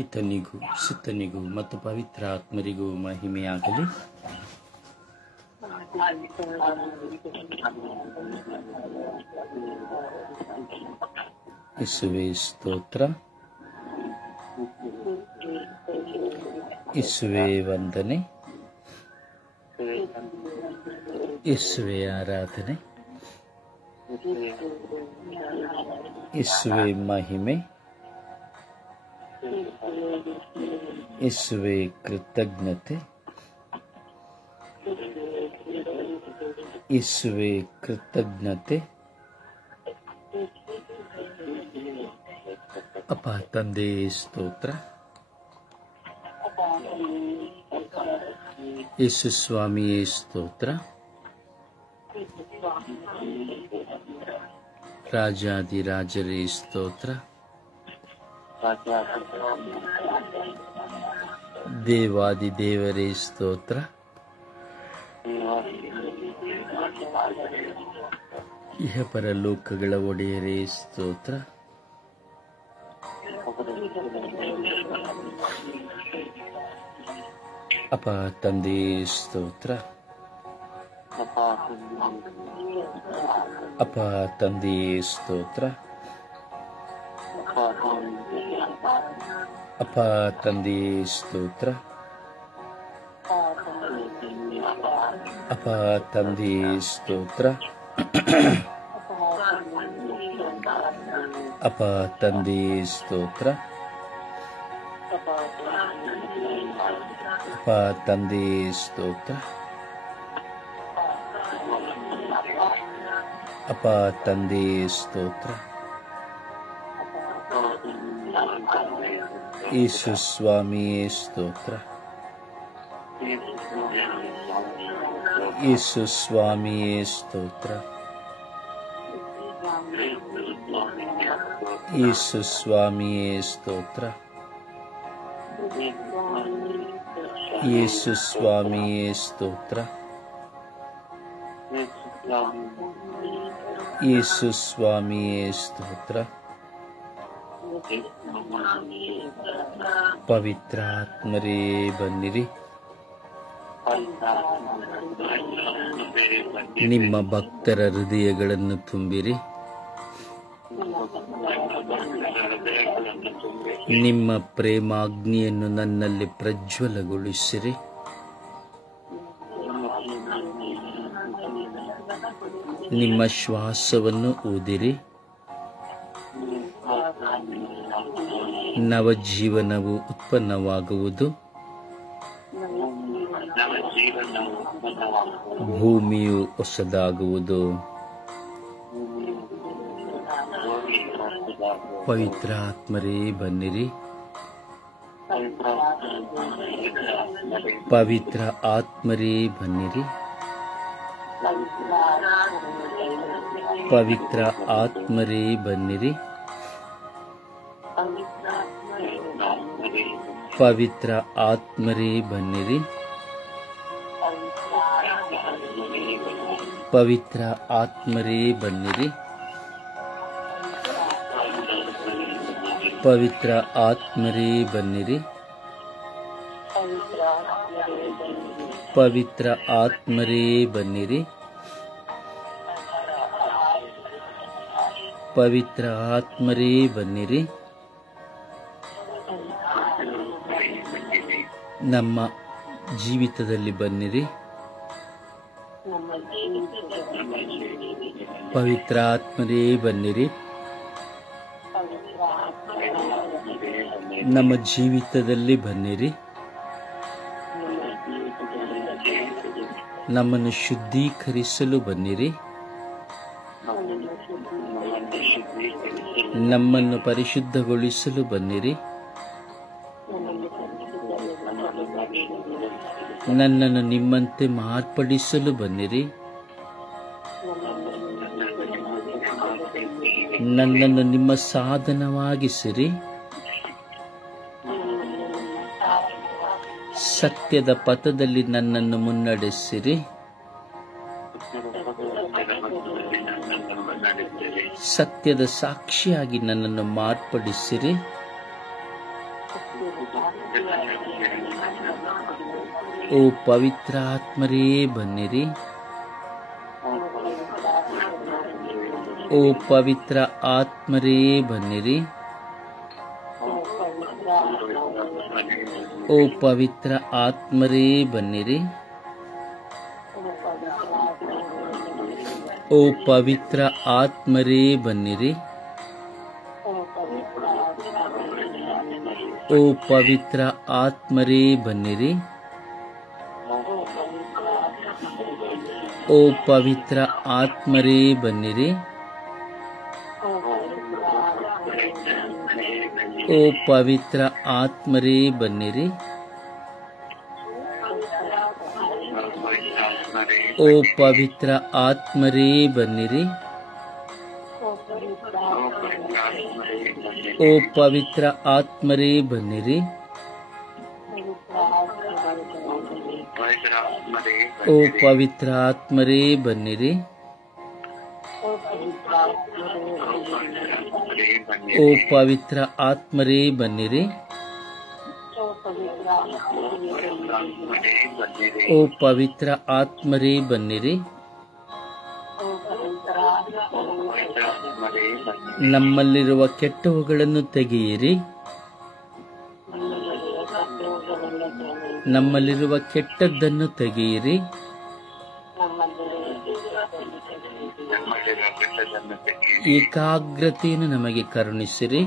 ಪಿತನಿಗೂ ಸುತನಿಗೂ ಮತ್ತು ಪವಿತ್ರ ಆತ್ಮರಿಗೂ ಮಹಿಮೆಯಾಗಲಿ. ಯೇಸುವೇ ಸ್ತೋತ್ರ, ಯೇಸುವೇ ವಂದನೆ, ಯೇಸುವೇ ಆರಾಧನೆ, ಯೇಸುವೇ ಮಹಿಮೆ, ಯೇಸುವೇ ಕೃತಜ್ಞತೆ, ಯೇಸುವೇ ಕೃತಜ್ಞತೆ. ಅಪ್ಪ ತಂದೆ ಸ್ತೋತ್ರ, ಯೇಸು ಸ್ವಾಮಿಯೇ ಸ್ತೋತ್ರ, ರಾಜಾದಿರಾಜರೇ ಸ್ತೋತ್ರ, ದೇವಾದಿದೇವರೇ ಸ್ತೋತ್ರ, ಇಹಪರಲೋಕಗಳ ಒಡೆಯರೇ ಸ್ತೋತ್ರ. ಅಪ್ಪ ತಂದೆ ಸ್ತೋತ್ರ, ಅಪ್ಪ ತಂದೆ ಸ್ತೋತ್ರ, ಅಪ್ಪ ತಂದೆ ಸ್ತೋತ್ರ, ಅಪ್ಪ ತಂದೆ ಸ್ತೋತ್ರ, ಅಪ್ಪ ತಂದೆ ಸ್ತೋತ್ರ, ಅಪ್ಪ ತಂದೆ ಸ್ತೋತ್ರ, ಅಪ್ಪ ತಂದೆ ಸ್ತೋತ್ರ. ಯೇಸು ಸ್ವಾಮಿಯೇ ಸ್ತೋತ್ರ, ಯೇಸು ಸ್ವಾಮಿಯೇ ಸ್ತೋತ್ರ, ಯೇಸು ಸ್ವಾಮಿಯೇ ಸ್ತೋತ್ರ, ಯೇಸು ಸ್ವಾಮಿಯೇ ಸ್ತೋತ್ರ, ಯೇಸು ಸ್ವಾಮಿಯೇ ಸ್ತೋತ್ರ. ಪವಿತ್ರಾತ್ಮರೇ ಬನ್ನಿರಿ, ನಿಮ್ಮ ಭಕ್ತರ ಹೃದಯಗಳನ್ನು ತುಂಬಿರಿ, ನಿಮ್ಮ ಪ್ರೇಮಾಗ್ನಿಯನ್ನು ನನ್ನಲ್ಲಿ ಪ್ರಜ್ವಲಗೊಳಿಸಿರಿ. ನಿಮ್ಮ ಶ್ವಾಸವನ್ನು ಊದಿರಿ, ನವಜೀವನವು ಉತ್ಪನ್ನವಾಗುವುದು, ಭೂಮಿಯು ಹೊಸದಾಗುವುದು. ಪವಿತ್ರ ಆತ್ಮರೇ ಬನ್ನಿರಿ, ಪವಿತ್ರ ಆತ್ಮರೇ ಬನ್ನಿರಿ, ಪವಿತ್ರ ಆತ್ಮರೇ ಬನ್ನಿರಿ, ಪವಿತ್ರ ಆತ್ಮರೇ ಬನ್ನಿರಿ, ಪವಿತ್ರ ಆತ್ಮರೇ ಬನ್ನಿರಿ, ಪವಿತ್ರ ಆತ್ಮರೇ ಬನ್ನಿರಿ, ಪವಿತ್ರ ಆತ್ಮರೇ ಬನ್ನಿರಿ, ಪವಿತ್ರ ಆತ್ಮರೇ ಬನ್ನಿರಿ. ನಮ್ಮ ಜೀವಿತದಲ್ಲಿ ಬನ್ನಿರಿ, ಪವಿತ್ರ ಆತ್ಮರೇ ಬನ್ನಿರಿ. ನಮ್ಮ ಜೀವಿತದಲ್ಲಿ ಬನ್ನಿರಿ, ನಮ್ಮನ್ನು ಶುದ್ಧೀಕರಿಸಲು ಬನ್ನಿರಿ, ನಮ್ಮನ್ನು ಪರಿಶುದ್ಧಗೊಳಿಸಲು ಬನ್ನಿರಿ, ನನ್ನನ್ನು ನಿಮ್ಮಂತೆ ಮಾರ್ಪಡಿಸಲು ಬನ್ನಿರಿ, ನನ್ನನ್ನು ನಿಮ್ಮ ಸಾಧನವಾಗಿಸಿರಿ, ಸತ್ಯದ ಪಥದಲ್ಲಿ ನನ್ನನ್ನು ಮುನ್ನಡೆಸಿರಿ, ಸತ್ಯದ ಸಾಕ್ಷಿಯಾಗಿ ನನ್ನನ್ನು ಮಾರ್ಪಡಿಸಿರಿ, ಓ ಪವಿತ್ರಾತ್ಮರೇ ಬನ್ನಿರಿ. ಓ ಪವಿತ್ರ ಆತ್ಮರೇ ಬನ್ನಿರಿ. ಓ ಪವಿತ್ರ ಆತ್ಮರೇ ಬನ್ನಿರಿ. ಓ ಪವಿತ್ರ ಆತ್ಮರೇ ಬನ್ನಿರಿ. ಓ ಪವಿತ್ರ ಆತ್ಮರೇ ಬನ್ನಿರಿ. ಓ ಪವಿತ್ರ ಆತ್ಮರೇ ಬನ್ನಿರಿ. ಓ ಪವಿತ್ರ ಆತ್ಮರೇ ಬನ್ನಿರಿ. ಓ ಪವಿತ್ರ ಆತ್ಮರೇ ಬನ್ನಿರಿ. ಓ ಪವಿತ್ರ ಆತ್ಮರೇ ಬನ್ನಿರಿ. ಓ ಪವಿತ್ರ ಆತ್ಮರೇ ಬನ್ನಿರಿ. ಓ ಪವಿತ್ರ ಆತ್ಮರೇ ಬನ್ನಿರಿ. ಓ ಪವಿತ್ರ ಆತ್ಮರೇ ಬನ್ನಿರಿ. ನಮ್ಮಲ್ಲಿರುವ ಕೆಟ್ಟವುಗಳನ್ನು ತೆಗೆಯಿರಿ. ನಮ್ಮಲ್ಲಿರುವ ಕೆಟ್ಟದ್ದನ್ನು ತೆಗೆಯಿರಿ. ಏಕಾಗ್ರತೆಯನ್ನು ನಮಗೆ ಕರುಣಿಸಿರಿ.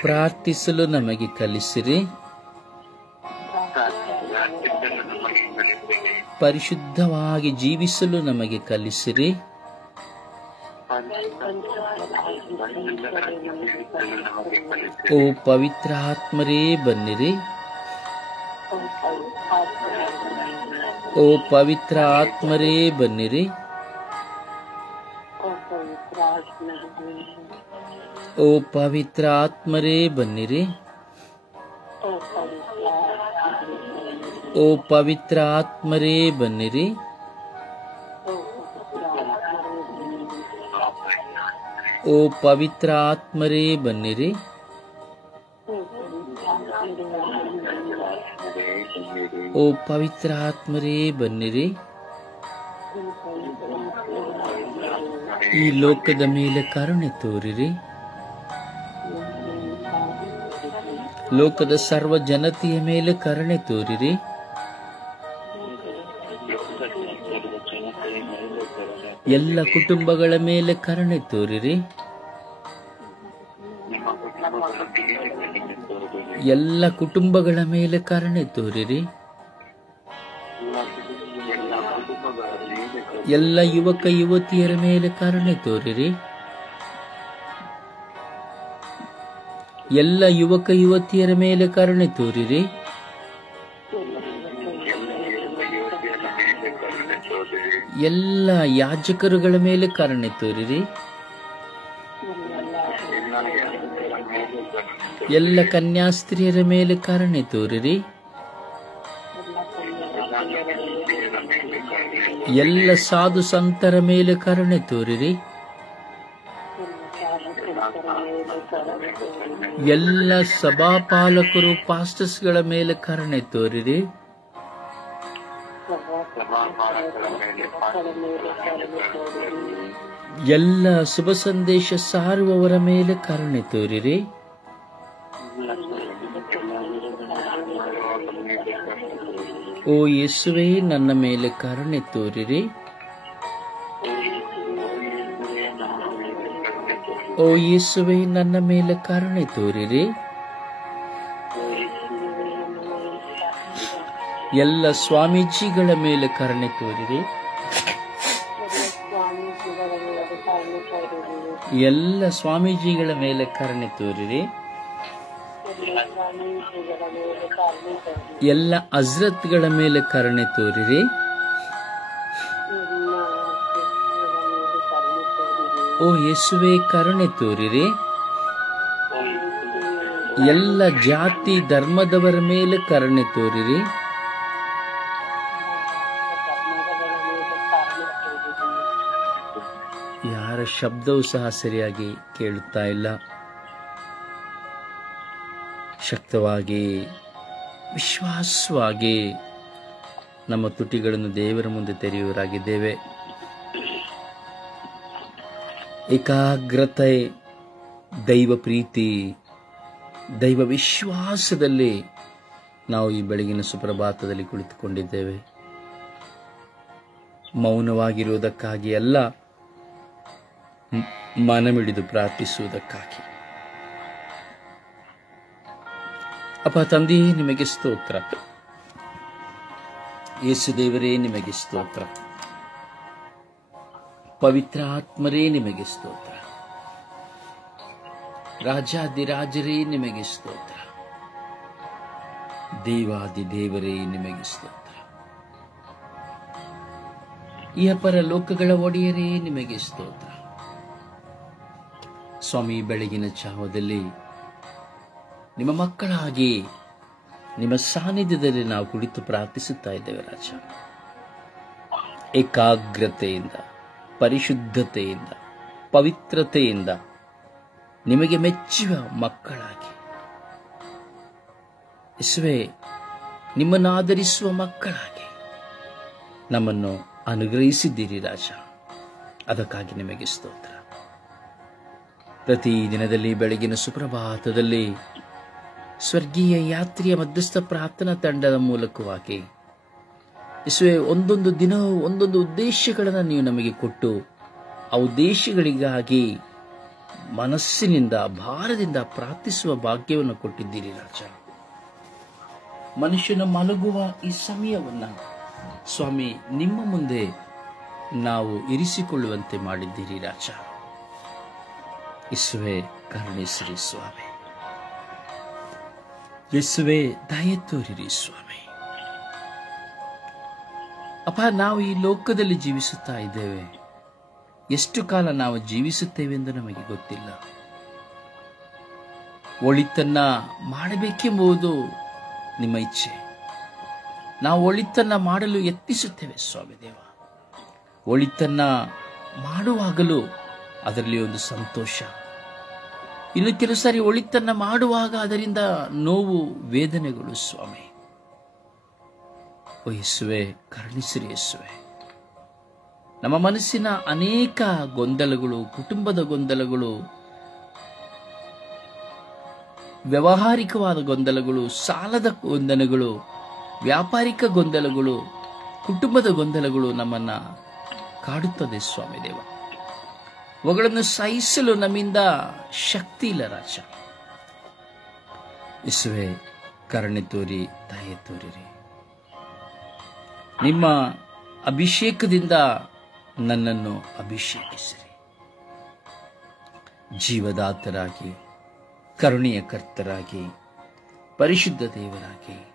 ಪ್ರಾರ್ಥಿಸಲು ನಮಗೆ ಕಲಿಸಿರಿ. ಪರಿಶುದ್ಧವಾಗಿ ಜೀವಿಸಲು ನಮಗೆ ಕಲಿಸಿರಿ. ಓ ಪವಿತ್ರ ಆತ್ಮರೇ ಬನ್ನಿರಿ. ಓ ಪವಿತ್ರ ಆತ್ಮರೇ ಬನ್ನಿರಿ. ಓ ಪವಿತ್ರ ಆತ್ಮರೇ ಬನ್ನಿರಿ. ಓ ಪವಿತ್ರ ಆತ್ಮರೇ ಬನ್ನಿರಿ. ಓ ಪವಿತ್ರ ಆತ್ಮರೇ ಬನ್ನಿರಿ. ಓ ಪವಿತ್ರ ಆತ್ಮರೇ ಬನ್ನಿರಿ. ಈ ಲೋಕದ ಮೇಲೆ ಕರುಣೆ ತೋರಿರಿ. ಲೋಕದ ಸರ್ವ ಜನತೆಯ ಮೇಲೆ ಕರುಣೆ ತೋರಿರಿ. ಎಲ್ಲ ಕುಟುಂಬಗಳ ಮೇಲೆ ಕರುಣೆ ತೋರಿರಿ. ಎಲ್ಲ ಕುಟುಂಬಗಳ ಮೇಲೆ ಕರುಣೆ ತೋರಿರಿ. ಎಲ್ಲ ಯುವಕ ಯುವತಿಯರ ಮೇಲೆ ಕರುಣೆ ತೋರಿರಿ. ಎಲ್ಲ ಯುವಕ ಯುವತಿಯರ ಮೇಲೆ ಕರುಣೆ ತೋರಿರಿ. ಎಲ್ಲ ಯಾಜಕರುಗಳ ಮೇಲೆ ಕರುಣೆ ತೋರಿರಿ. ಎಲ್ಲ ಕನ್ಯಾಸ್ತ್ರೀಯರ ಮೇಲೆ ಕರುಣೆ ತೋರಿರಿ. ಎಲ್ಲ ಸಾಧು ಸಂತರ ಮೇಲೆ ಕರುಣೆ ತೋರಿರಿ. ಎಲ್ಲ ಸಭಾಪಾಲಕರು ಪಾಸ್ಟರ್ಸ್ಗಳ ಮೇಲೆ ಕರುಣೆ ತೋರಿರಿ. ಎಲ್ಲ ಶುಭ ಸಂದೇಶ ಸಾರುವವರ ಮೇಲೆ ಕರುಣೆ ತೋರಿರಿ. ಓ ಯೇಸುವೇ, ನನ್ನ ಮೇಲೆ ಕರುಣೆ ತೋರಿರಿ. ಓ ಯೇಸುವೇ, ನನ್ನ ಮೇಲೆ ಕರುಣೆ ತೋರಿರಿ. ಎಲ್ಲ ಸ್ವಾಮೀಜಿಗಳ ಮೇಲೆ ಕರುಣೆ ತೋರಿರಿ. ಎಲ್ಲ ಸ್ವಾಮೀಜಿಗಳ ಮೇಲೆ ಕರುಣೆ ತೋರಿರಿ. ಎಲ್ಲ ಹಜ್ರತ್ಗಳ ಮೇಲೆ ಕರುಣೆ ತೋರಿರಿ. ಓ ಯೇಸುವೇ, ಕರುಣೆ ತೋರಿರಿ. ಎಲ್ಲ ಜಾತಿ ಧರ್ಮದವರ ಮೇಲೆ ಕರುಣೆ ತೋರಿರಿ. ಯಾರ ಶಬ್ದವೂ ಸಹ ಸರಿಯಾಗಿ ಕೇಳುತ್ತಾ ಇಲ್ಲ. ಶಕ್ತವಾಗಿ ವಿಶ್ವಾಸವಾಗಿ ನಮ್ಮ ತುಟಿಗಳನ್ನು ದೇವರ ಮುಂದೆ ತೆರೆಯುವರಾಗಿದ್ದೇವೆ. ಏಕಾಗ್ರತೆ, ದೈವ ಪ್ರೀತಿ, ದೈವ ವಿಶ್ವಾಸದಲ್ಲಿ ನಾವು ಈ ಬೆಳಗಿನ ಸುಪ್ರಭಾತದಲ್ಲಿ ಕುಳಿತುಕೊಂಡಿದ್ದೇವೆ. ಮೌನವಾಗಿರುವುದಕ್ಕಾಗಿ ಅಲ್ಲ, ಮನಮಿಡಿದು ಪ್ರಾರ್ಥಿಸುವುದಕ್ಕಾಗಿ. ಅಪ್ಪ ತಂದೆಯೇ, ನಿಮಗೆ ಸ್ತೋತ್ರ. ಯೇಸು ದೇವರೇ, ನಿಮಗೆ ಸ್ತೋತ್ರ. ಪವಿತ್ರ ಆತ್ಮರೇ, ನಿಮಗೆ ಸ್ತೋತ್ರ. ರಾಜಾದಿರಾಜರೇ, ನಿಮಗೆ ಸ್ತೋತ್ರ. ದೇವಾದಿದೇವರೇ, ನಿಮಗೆ ಸ್ತೋತ್ರ. ಈ ಅಪರ ಲೋಕಗಳ ಒಡೆಯರೇ, ನಿಮಗೆ ಸ್ತೋತ್ರ. ಸ್ವಾಮಿ, ಬೆಳಗಿನ ಜಾವದಲ್ಲಿ ನಿಮ್ಮ ಮಕ್ಕಳಾಗಿ ನಿಮ್ಮ ಸಾನ್ನಿಧ್ಯದಲ್ಲಿ ನಾವು ಕುಳಿತು ಪ್ರಾರ್ಥಿಸುತ್ತಾ ಇದ್ದೇವೆ ರಾಜ. ಏಕಾಗ್ರತೆಯಿಂದ, ಪರಿಶುದ್ಧತೆಯಿಂದ, ಪವಿತ್ರತೆಯಿಂದ ನಿಮಗೆ ಮೆಚ್ಚುವ ಮಕ್ಕಳಾಗಿ, ಯೇಸುವೇ, ನಿಮ್ಮನ್ನಾದರಿಸುವ ಮಕ್ಕಳಾಗಿ ನಮ್ಮನ್ನು ಅನುಗ್ರಹಿಸಿದ್ದೀರಿ ರಾಜ. ಅದಕ್ಕಾಗಿ ನಿಮಗೆ ಸ್ತೋತ್ರ. ಪ್ರತಿ ದಿನದಲ್ಲಿ ಬೆಳಗಿನ ಸುಪ್ರಭಾತದಲ್ಲಿ ಸ್ವರ್ಗೀಯ ಯಾತ್ರೆಯ ಮಧ್ಯಸ್ಥ ಪ್ರಾರ್ಥನಾ ತಂಡದ ಮೂಲಕವಾಗಿ ಯೇಸುವೇ, ಒಂದೊಂದು ದಿನವೂ ಒಂದೊಂದು ಉದ್ದೇಶಗಳನ್ನು ನೀವು ನಮಗೆ ಕೊಟ್ಟು ಆ ಉದ್ದೇಶಗಳಿಗಾಗಿ ಮನಸ್ಸಿನಿಂದ, ಭಾರದಿಂದ ಪ್ರಾರ್ಥಿಸುವ ಭಾಗ್ಯವನ್ನು ಕೊಟ್ಟಿದ್ದೀರಿ ರಾಜ. ಮನುಷ್ಯನ ಮಲಗುವ ಈ ಸಮಯವನ್ನ ಸ್ವಾಮಿ ನಿಮ್ಮ ಮುಂದೆ ನಾವು ಇರಿಸಿಕೊಳ್ಳುವಂತೆ ಮಾಡಿದ್ದೀರಿ ರಾಜ. ಯೇಸುವೇ, ಕರುಣಿಸಿರಿ ಸ್ವಾಮಿ. ಯೇಸುವೇ, ದಯೆ ತೋರಿರಿ ಸ್ವಾಮಿ. ಅಪ್ಪ, ನಾವು ಈ ಲೋಕದಲ್ಲಿ ಜೀವಿಸುತ್ತಾ ಇದ್ದೇವೆ. ಎಷ್ಟು ಕಾಲ ನಾವು ಜೀವಿಸುತ್ತೇವೆಂದು ನಮಗೆ ಗೊತ್ತಿಲ್ಲ. ಒಳಿತನ್ನ ಮಾಡಬೇಕೆಂಬುದು ನಿಮ್ಮ ಇಚ್ಛೆ. ನಾವು ಒಳಿತನ್ನ ಮಾಡಲು ಯತ್ನಿಸುತ್ತೇವೆ ಸ್ವಾಮಿ ದೇವ. ಒಳಿತನ್ನ ಮಾಡುವಾಗಲೂ ಅದರಲ್ಲಿ ಒಂದು ಸಂತೋಷ. ಇನ್ನು ಕೆಲವು ಸಾರಿ ಒಳಿತನ್ನ ಮಾಡುವಾಗ ಅದರಿಂದ ನೋವು, ವೇದನೆಗಳು ಸ್ವಾಮಿ. ಓ ಯೇಸುವೇ, ಕರುಣಿಸಿರಿ ಯೇಸುವೇ. ನಮ್ಮ ಮನಸ್ಸಿನ ಅನೇಕ ಗೊಂದಲಗಳು, ಕುಟುಂಬದ ಗೊಂದಲಗಳು, ವ್ಯಾವಹಾರಿಕವಾದ ಗೊಂದಲಗಳು, ಸಾಲದ ಗೊಂದಲಗಳು, ವ್ಯಾಪಾರಿಕ ಗೊಂದಲಗಳು, ಕುಟುಂಬದ ಗೊಂದಲಗಳು ನಮ್ಮನ್ನ ಕಾಡುತ್ತದೆ ಸ್ವಾಮಿ ದೇವ. ಅವುಗಳನ್ನು ಸಹಿಸಲು ನಮ್ಮಿಂದ ಶಕ್ತಿ ಇಲ್ಲ ರಾಜ. ಯೇಸುವೇ, ಕರುಣೆ ತೋರಿ, ದಯೆ ತೋರಿರಿ. ನಿಮ್ಮ ಅಭಿಷೇಕದಿಂದ ನನ್ನನ್ನು ಅಭಿಷೇಕಿಸಿರಿ. ಜೀವದಾತರಾಗಿ, ಕರುಣೆಯ ಕರ್ತರಾಗಿ, ಪರಿಶುದ್ಧ ದೇವರಾಗಿ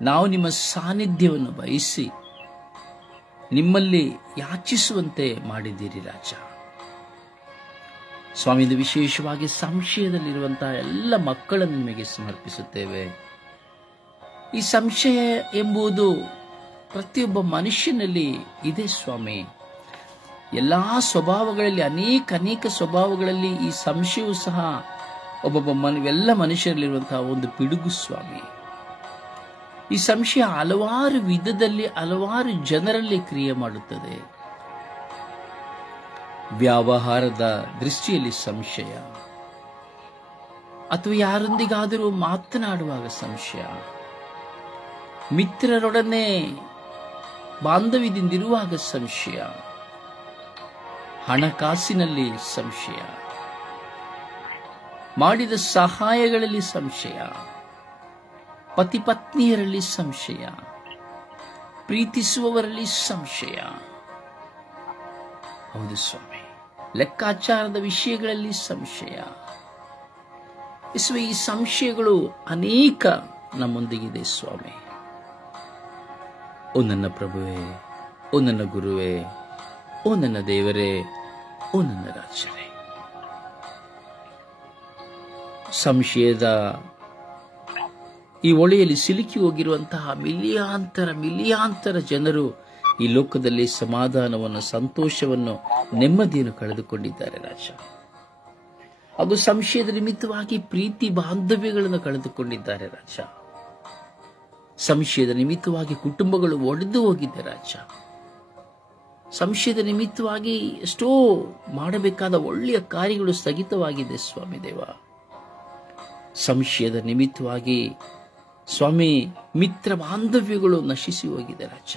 ನಾವು ನಿಮ್ಮ ಸಾನ್ನಿಧ್ಯವನ್ನು ಬಯಸಿ ನಿಮ್ಮಲ್ಲಿ ಯಾಚಿಸುವಂತೆ ಮಾಡಿದ್ದೀರಿ ರಾಜ. ಸ್ವಾಮಿ, ಇದು ವಿಶೇಷವಾಗಿ ಸಂಶಯದಲ್ಲಿರುವಂತಹ ಎಲ್ಲ ಮಕ್ಕಳನ್ನು ನಿಮಗೆ ಸಮರ್ಪಿಸುತ್ತೇವೆ. ಈ ಸಂಶಯ ಎಂಬುದು ಪ್ರತಿಯೊಬ್ಬ ಮನುಷ್ಯನಲ್ಲಿ ಇದೆ ಸ್ವಾಮಿ. ಎಲ್ಲಾ ಸ್ವಭಾವಗಳಲ್ಲಿ, ಅನೇಕ ಸ್ವಭಾವಗಳಲ್ಲಿ ಈ ಸಂಶಯವು ಸಹ ಎಲ್ಲ ಮನುಷ್ಯರಲ್ಲಿರುವಂತಹ ಒಂದು ಪಿಡುಗು ಸ್ವಾಮಿ. ಈ ಸಂಶಯ ಹಲವಾರು ವಿಧದಲ್ಲಿ, ಹಲವಾರು ಜನರಲ್ಲಿ ಕ್ರಿಯೆ ಮಾಡುತ್ತದೆ. ವ್ಯವಹಾರದ ದೃಷ್ಟಿಯಲ್ಲಿ ಸಂಶಯ, ಅಥವಾ ಯಾರೊಂದಿಗಾದರೂ ಮಾತನಾಡುವಾಗ ಸಂಶಯ, ಮಿತ್ರರೊಡನೆ ಬಾಂಧವ್ಯದಿಂದಿರುವಾಗ ಸಂಶಯ, ಹಣಕಾಸಿನಲ್ಲಿ ಸಂಶಯ, ಮಾಡಿದ ಸಹಾಯಗಳಲ್ಲಿ ಸಂಶಯ, ಪತಿ ಪತ್ನಿಯರಲ್ಲಿ ಸಂಶಯ, ಪ್ರೀತಿಸುವವರಲ್ಲಿ ಸಂಶಯ. ಹೌದು ಸ್ವಾಮಿ, ಲೆಕ್ಕಾಚಾರದ ವಿಷಯಗಳಲ್ಲಿ ಸಂಶಯ. ಈ ಸಂಶಯಗಳು ಅನೇಕ ನಮ್ಮೊಂದಿಗಿದೆ ಸ್ವಾಮಿ. ಓ ನನ್ನ ಪ್ರಭುವೇ, ಓ ನನ್ನ ಗುರುವೇ, ಓ ನನ್ನ ದೇವರೇ, ಓ ನನ್ನ ರಾಜರೇ, ಸಂಶಯದ ಈ ಒಳೆಯಲ್ಲಿ ಸಿಲುಕಿ ಹೋಗಿರುವಂತಹ ಮಿಲಿಯಾಂತರ ಜನರು ಈ ಲೋಕದಲ್ಲಿ ಸಮಾಧಾನವನ್ನು, ಸಂತೋಷವನ್ನು, ನೆಮ್ಮದಿಯನ್ನು ಕಳೆದುಕೊಂಡಿದ್ದಾರೆ ರಾಜ. ಹಾಗೂ ಸಂಶಯದ ನಿಮಿತ್ತವಾಗಿ ಪ್ರೀತಿ ಬಾಂಧವ್ಯಗಳನ್ನು ಕಳೆದುಕೊಂಡಿದ್ದಾರೆ ರಾಜ. ಸಂಶಯದ ನಿಮಿತ್ತವಾಗಿ ಕುಟುಂಬಗಳು ಒಡೆದು ಹೋಗಿದೆ ರಾಜ. ಸಂಶಯದ ನಿಮಿತ್ತವಾಗಿ ಎಷ್ಟೋ ಮಾಡಬೇಕಾದ ಒಳ್ಳೆಯ ಕಾರ್ಯಗಳು ಸ್ಥಗಿತವಾಗಿದೆ ಸ್ವಾಮಿ ದೇವ. ಸಂಶಯದ ನಿಮಿತ್ತವಾಗಿ ಸ್ವಾಮಿ ಮಿತ್ರ ಬಾಂಧವ್ಯಗಳು ನಶಿಸಿ ಹೋಗಿದೆ ರಾಜ.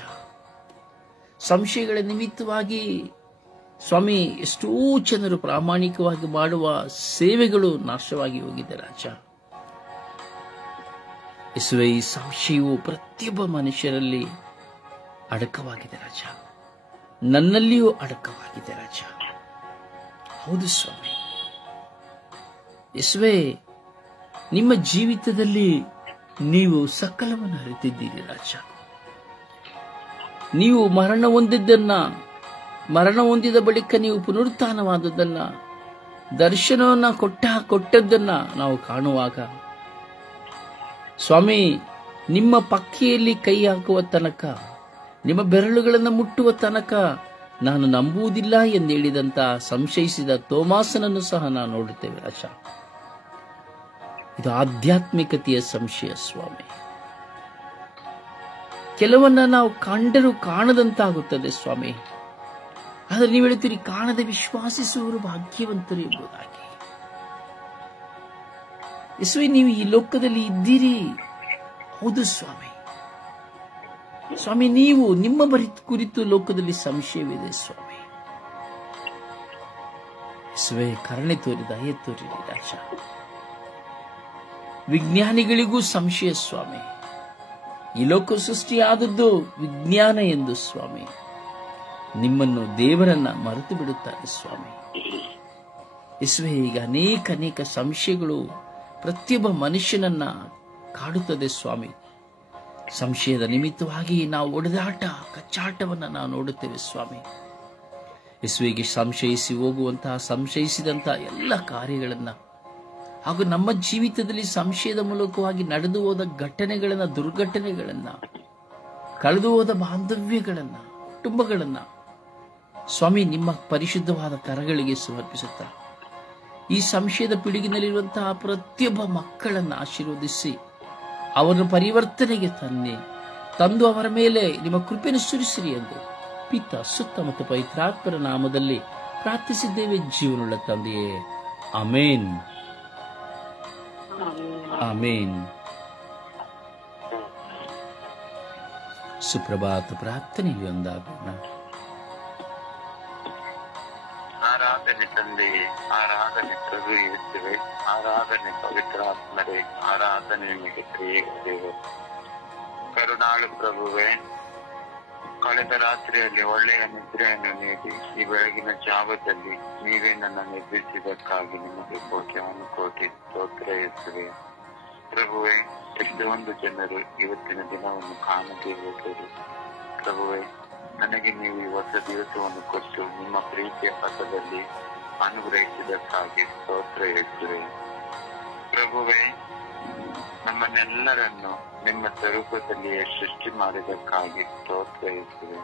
ಸಂಶಯಗಳ ನಿಮಿತ್ತವಾಗಿ ಸ್ವಾಮಿ ಎಷ್ಟೋ ಜನರು ಪ್ರಾಮಾಣಿಕವಾಗಿ ಮಾಡುವ ಸೇವೆಗಳು ನಾಶವಾಗಿ ಹೋಗಿದೆ ರಾಜ. ಯೇಸುವೇ, ಈ ಸಂಶಯವು ಪ್ರತಿಯೊಬ್ಬ ಮನುಷ್ಯರಲ್ಲಿ ಅಡಕವಾಗಿದೆ ರಾಜ. ನನ್ನಲ್ಲಿಯೂ ಅಡಕವಾಗಿದೆ ರಾಜ. ಹೌದು ಸ್ವಾಮಿ. ಯೇಸುವೇ, ನಿಮ್ಮ ಜೀವಿತದಲ್ಲಿ ನೀವು ಸಕಲವನ್ನು ಅರಿತಿದ್ದೀರಿ ರಾಜ. ನೀವು ಮರಣ ಹೊಂದಿದ ಬಳಿಕ ನೀವು ಪುನರುತ್ಥಾನವಾದದ್ದನ್ನ, ದರ್ಶನವನ್ನ ಕೊಟ್ಟದ್ದನ್ನ ನಾವು ಕಾಣುವಾಗ ಸ್ವಾಮಿ, ನಿಮ್ಮ ಪಕ್ಕೆಯಲ್ಲಿ ಕೈ ಹಾಕುವ ತನಕ, ನಿಮ್ಮ ಬೆರಳುಗಳನ್ನು ಮುಟ್ಟುವ ತನಕ ನಾನು ನಂಬುವುದಿಲ್ಲ ಎಂದು ಹೇಳಿದಂತ ಸಂಶಯಿಸಿದ ತೋಮಾಸನನ್ನು ಸಹ ನಾವು ನೋಡುತ್ತೇವೆ ರಾಜ. ಇದು ಆಧ್ಯಾತ್ಮಿಕತೆಯ ಸಂಶಯ ಸ್ವಾಮಿ. ಕೆಲವನ್ನ ನಾವು ಕಂಡರೂ ಕಾಣದಂತಾಗುತ್ತದೆ ಸ್ವಾಮಿ. ಆದರೆ ನೀವು ಹೇಳ್ತೀರಿ, ಕಾಣದೆ ವಿಶ್ವಾಸಿಸುವವರು ಭಾಗ್ಯವಂತರು ಎಂಬುದಾಗಿ. ಯೇಸುವೇ, ನೀವು ಈ ಲೋಕದಲ್ಲಿ ಇದ್ದೀರಿ. ಹೌದು ಸ್ವಾಮಿ. ಸ್ವಾಮಿ, ನೀವು ನಿಮ್ಮ ಕುರಿತು ಲೋಕದಲ್ಲಿ ಸಂಶಯವಿದೆ ಸ್ವಾಮಿ. ಯೇಸುವೇ, ಕರುಣೆ ತೋರಿ, ದಯೆ ತೋರಿರಿ ರಾಜ. ವಿಜ್ಞಾನಿಗಳಿಗೂ ಸಂಶಯ ಸ್ವಾಮಿ. ಈ ಲೋಕ ಸೃಷ್ಟಿಯಾದದ್ದು ವಿಜ್ಞಾನ ಎಂದು ಸ್ವಾಮಿ ನಿಮ್ಮನ್ನು, ದೇವರನ್ನ ಮರೆತು ಬಿಡುತ್ತಾರೆ ಸ್ವಾಮಿ. ಯೇಸುವೇ, ಈಗ ಅನೇಕ ಸಂಶಯಗಳು ಪ್ರತಿಯೊಬ್ಬ ಮನುಷ್ಯನನ್ನ ಕಾಡುತ್ತದೆ ಸ್ವಾಮಿ. ಸಂಶಯದ ನಿಮಿತ್ತವಾಗಿ ನಾವು ಒಡೆದಾಟ, ಕಚ್ಚಾಟವನ್ನು ನಾವು ನೋಡುತ್ತೇವೆ ಸ್ವಾಮಿ. ಯೇಸುವಿಗೆ ಸಂಶಯಿಸಿದಂತಹ ಎಲ್ಲ ಕಾರ್ಯಗಳನ್ನ ಹಾಗೂ ನಮ್ಮ ಜೀವಿತದಲ್ಲಿ ಸಂಶಯದ ಮೂಲಕವಾಗಿ ನಡೆದು ಹೋದ ಘಟನೆಗಳನ್ನ, ದುರ್ಘಟನೆಗಳನ್ನ, ಕಳೆದು ಹೋದ ಬಾಂಧವ್ಯಗಳನ್ನ, ಕುಟುಂಬಗಳನ್ನ ಸ್ವಾಮಿ ನಿಮ್ಮ ಪರಿಶುದ್ಧವಾದ ಕರಗಳಿಗೆ ಸಮರ್ಪಿಸುತ್ತಾ ಈ ಸಂಶಯದ ಪಿಡುಗಿನಲ್ಲಿರುವಂತಹ ಪ್ರತಿಯೊಬ್ಬ ಮಕ್ಕಳನ್ನು ಆಶೀರ್ವದಿಸಿ ಅವರನ್ನು ಪರಿವರ್ತನೆಗೆ ತಂದು ಅವರ ಮೇಲೆ ನಿಮ್ಮ ಕೃಪೆಯನ್ನು ಸುರಿಸಿರಿ ಎಂದು ಪಿತ, ಸುತ್ತ ಮತ್ತು ಪವಿತ್ರಾತ್ಮರ ನಾಮದಲ್ಲಿ ಪ್ರಾರ್ಥಿಸಿದ್ದೇವೆ ಜೀವನುಳ್ಳ ತಂದೆಯೇ. ಆಮೇನ್, ಆಮೇನ್. ಸುಪ್ರಭಾತ ಪ್ರಾರ್ಥನೆಗೆ ಒಂದಾಗೋಣ. ಆರಾಧನೆ ತಂದೆಯೇ, ಆರಾಧನೆ ಪ್ರಭು ಯೇಸುವೇ, ಆರಾಧನೆ ಪವಿತ್ರಾತ್ಮರೇ, ಆರಾಧನೆ ನಿಮಗೆ ಪ್ರಿಯೇಸುವೆ. ಕರುಣಾಳು ಪ್ರಭುವೇ, ಕಳೆದ ರಾತ್ರಿಯಲ್ಲಿ ಒಳ್ಳೆಯ ನಿದ್ರೆಯನ್ನು ನೀಡಿ ಈ ಬೆಳಗಿನ ಜಾವದಲ್ಲಿ ನೀವೇ ನನ್ನನ್ನು ಎಬ್ಬಿಸಿದ್ದಕ್ಕಾಗಿ ನಿಮಗೆ ಕೋಟಿ ಸ್ತೋತ್ರ ಯೇಸುವೆ. ಪ್ರಭುವೇ, ಎಷ್ಟೊಂದು ಜನರು ಇವತ್ತಿನ ದಿನವನ್ನು ಕಾಣದೇ ಹೋದರು. ಪ್ರಭುವೇ, ನನಗೆ ನೀವು ಈ ಹೊಸ ದಿವಸವನ್ನು ಕೊಟ್ಟು ನಿಮ್ಮ ಪ್ರೀತಿಯ ಪಥದಲ್ಲಿ ಅನುಗ್ರಹಿಸಿದ್ದಕ್ಕಾಗಿ ಸ್ತೋತ್ರ ಯೇಸುವೆ. ಪ್ರಭುವೇ, ನಮ್ಮನ್ನೆಲ್ಲರನ್ನು ನಿಮ್ಮ ಸ್ವರೂಪದಲ್ಲಿಯೇ ಸೃಷ್ಟಿ ಮಾಡಿದಕ್ಕಾಗಿ ಸ್ತೋತ್ರ ಯೇಸುವೆ.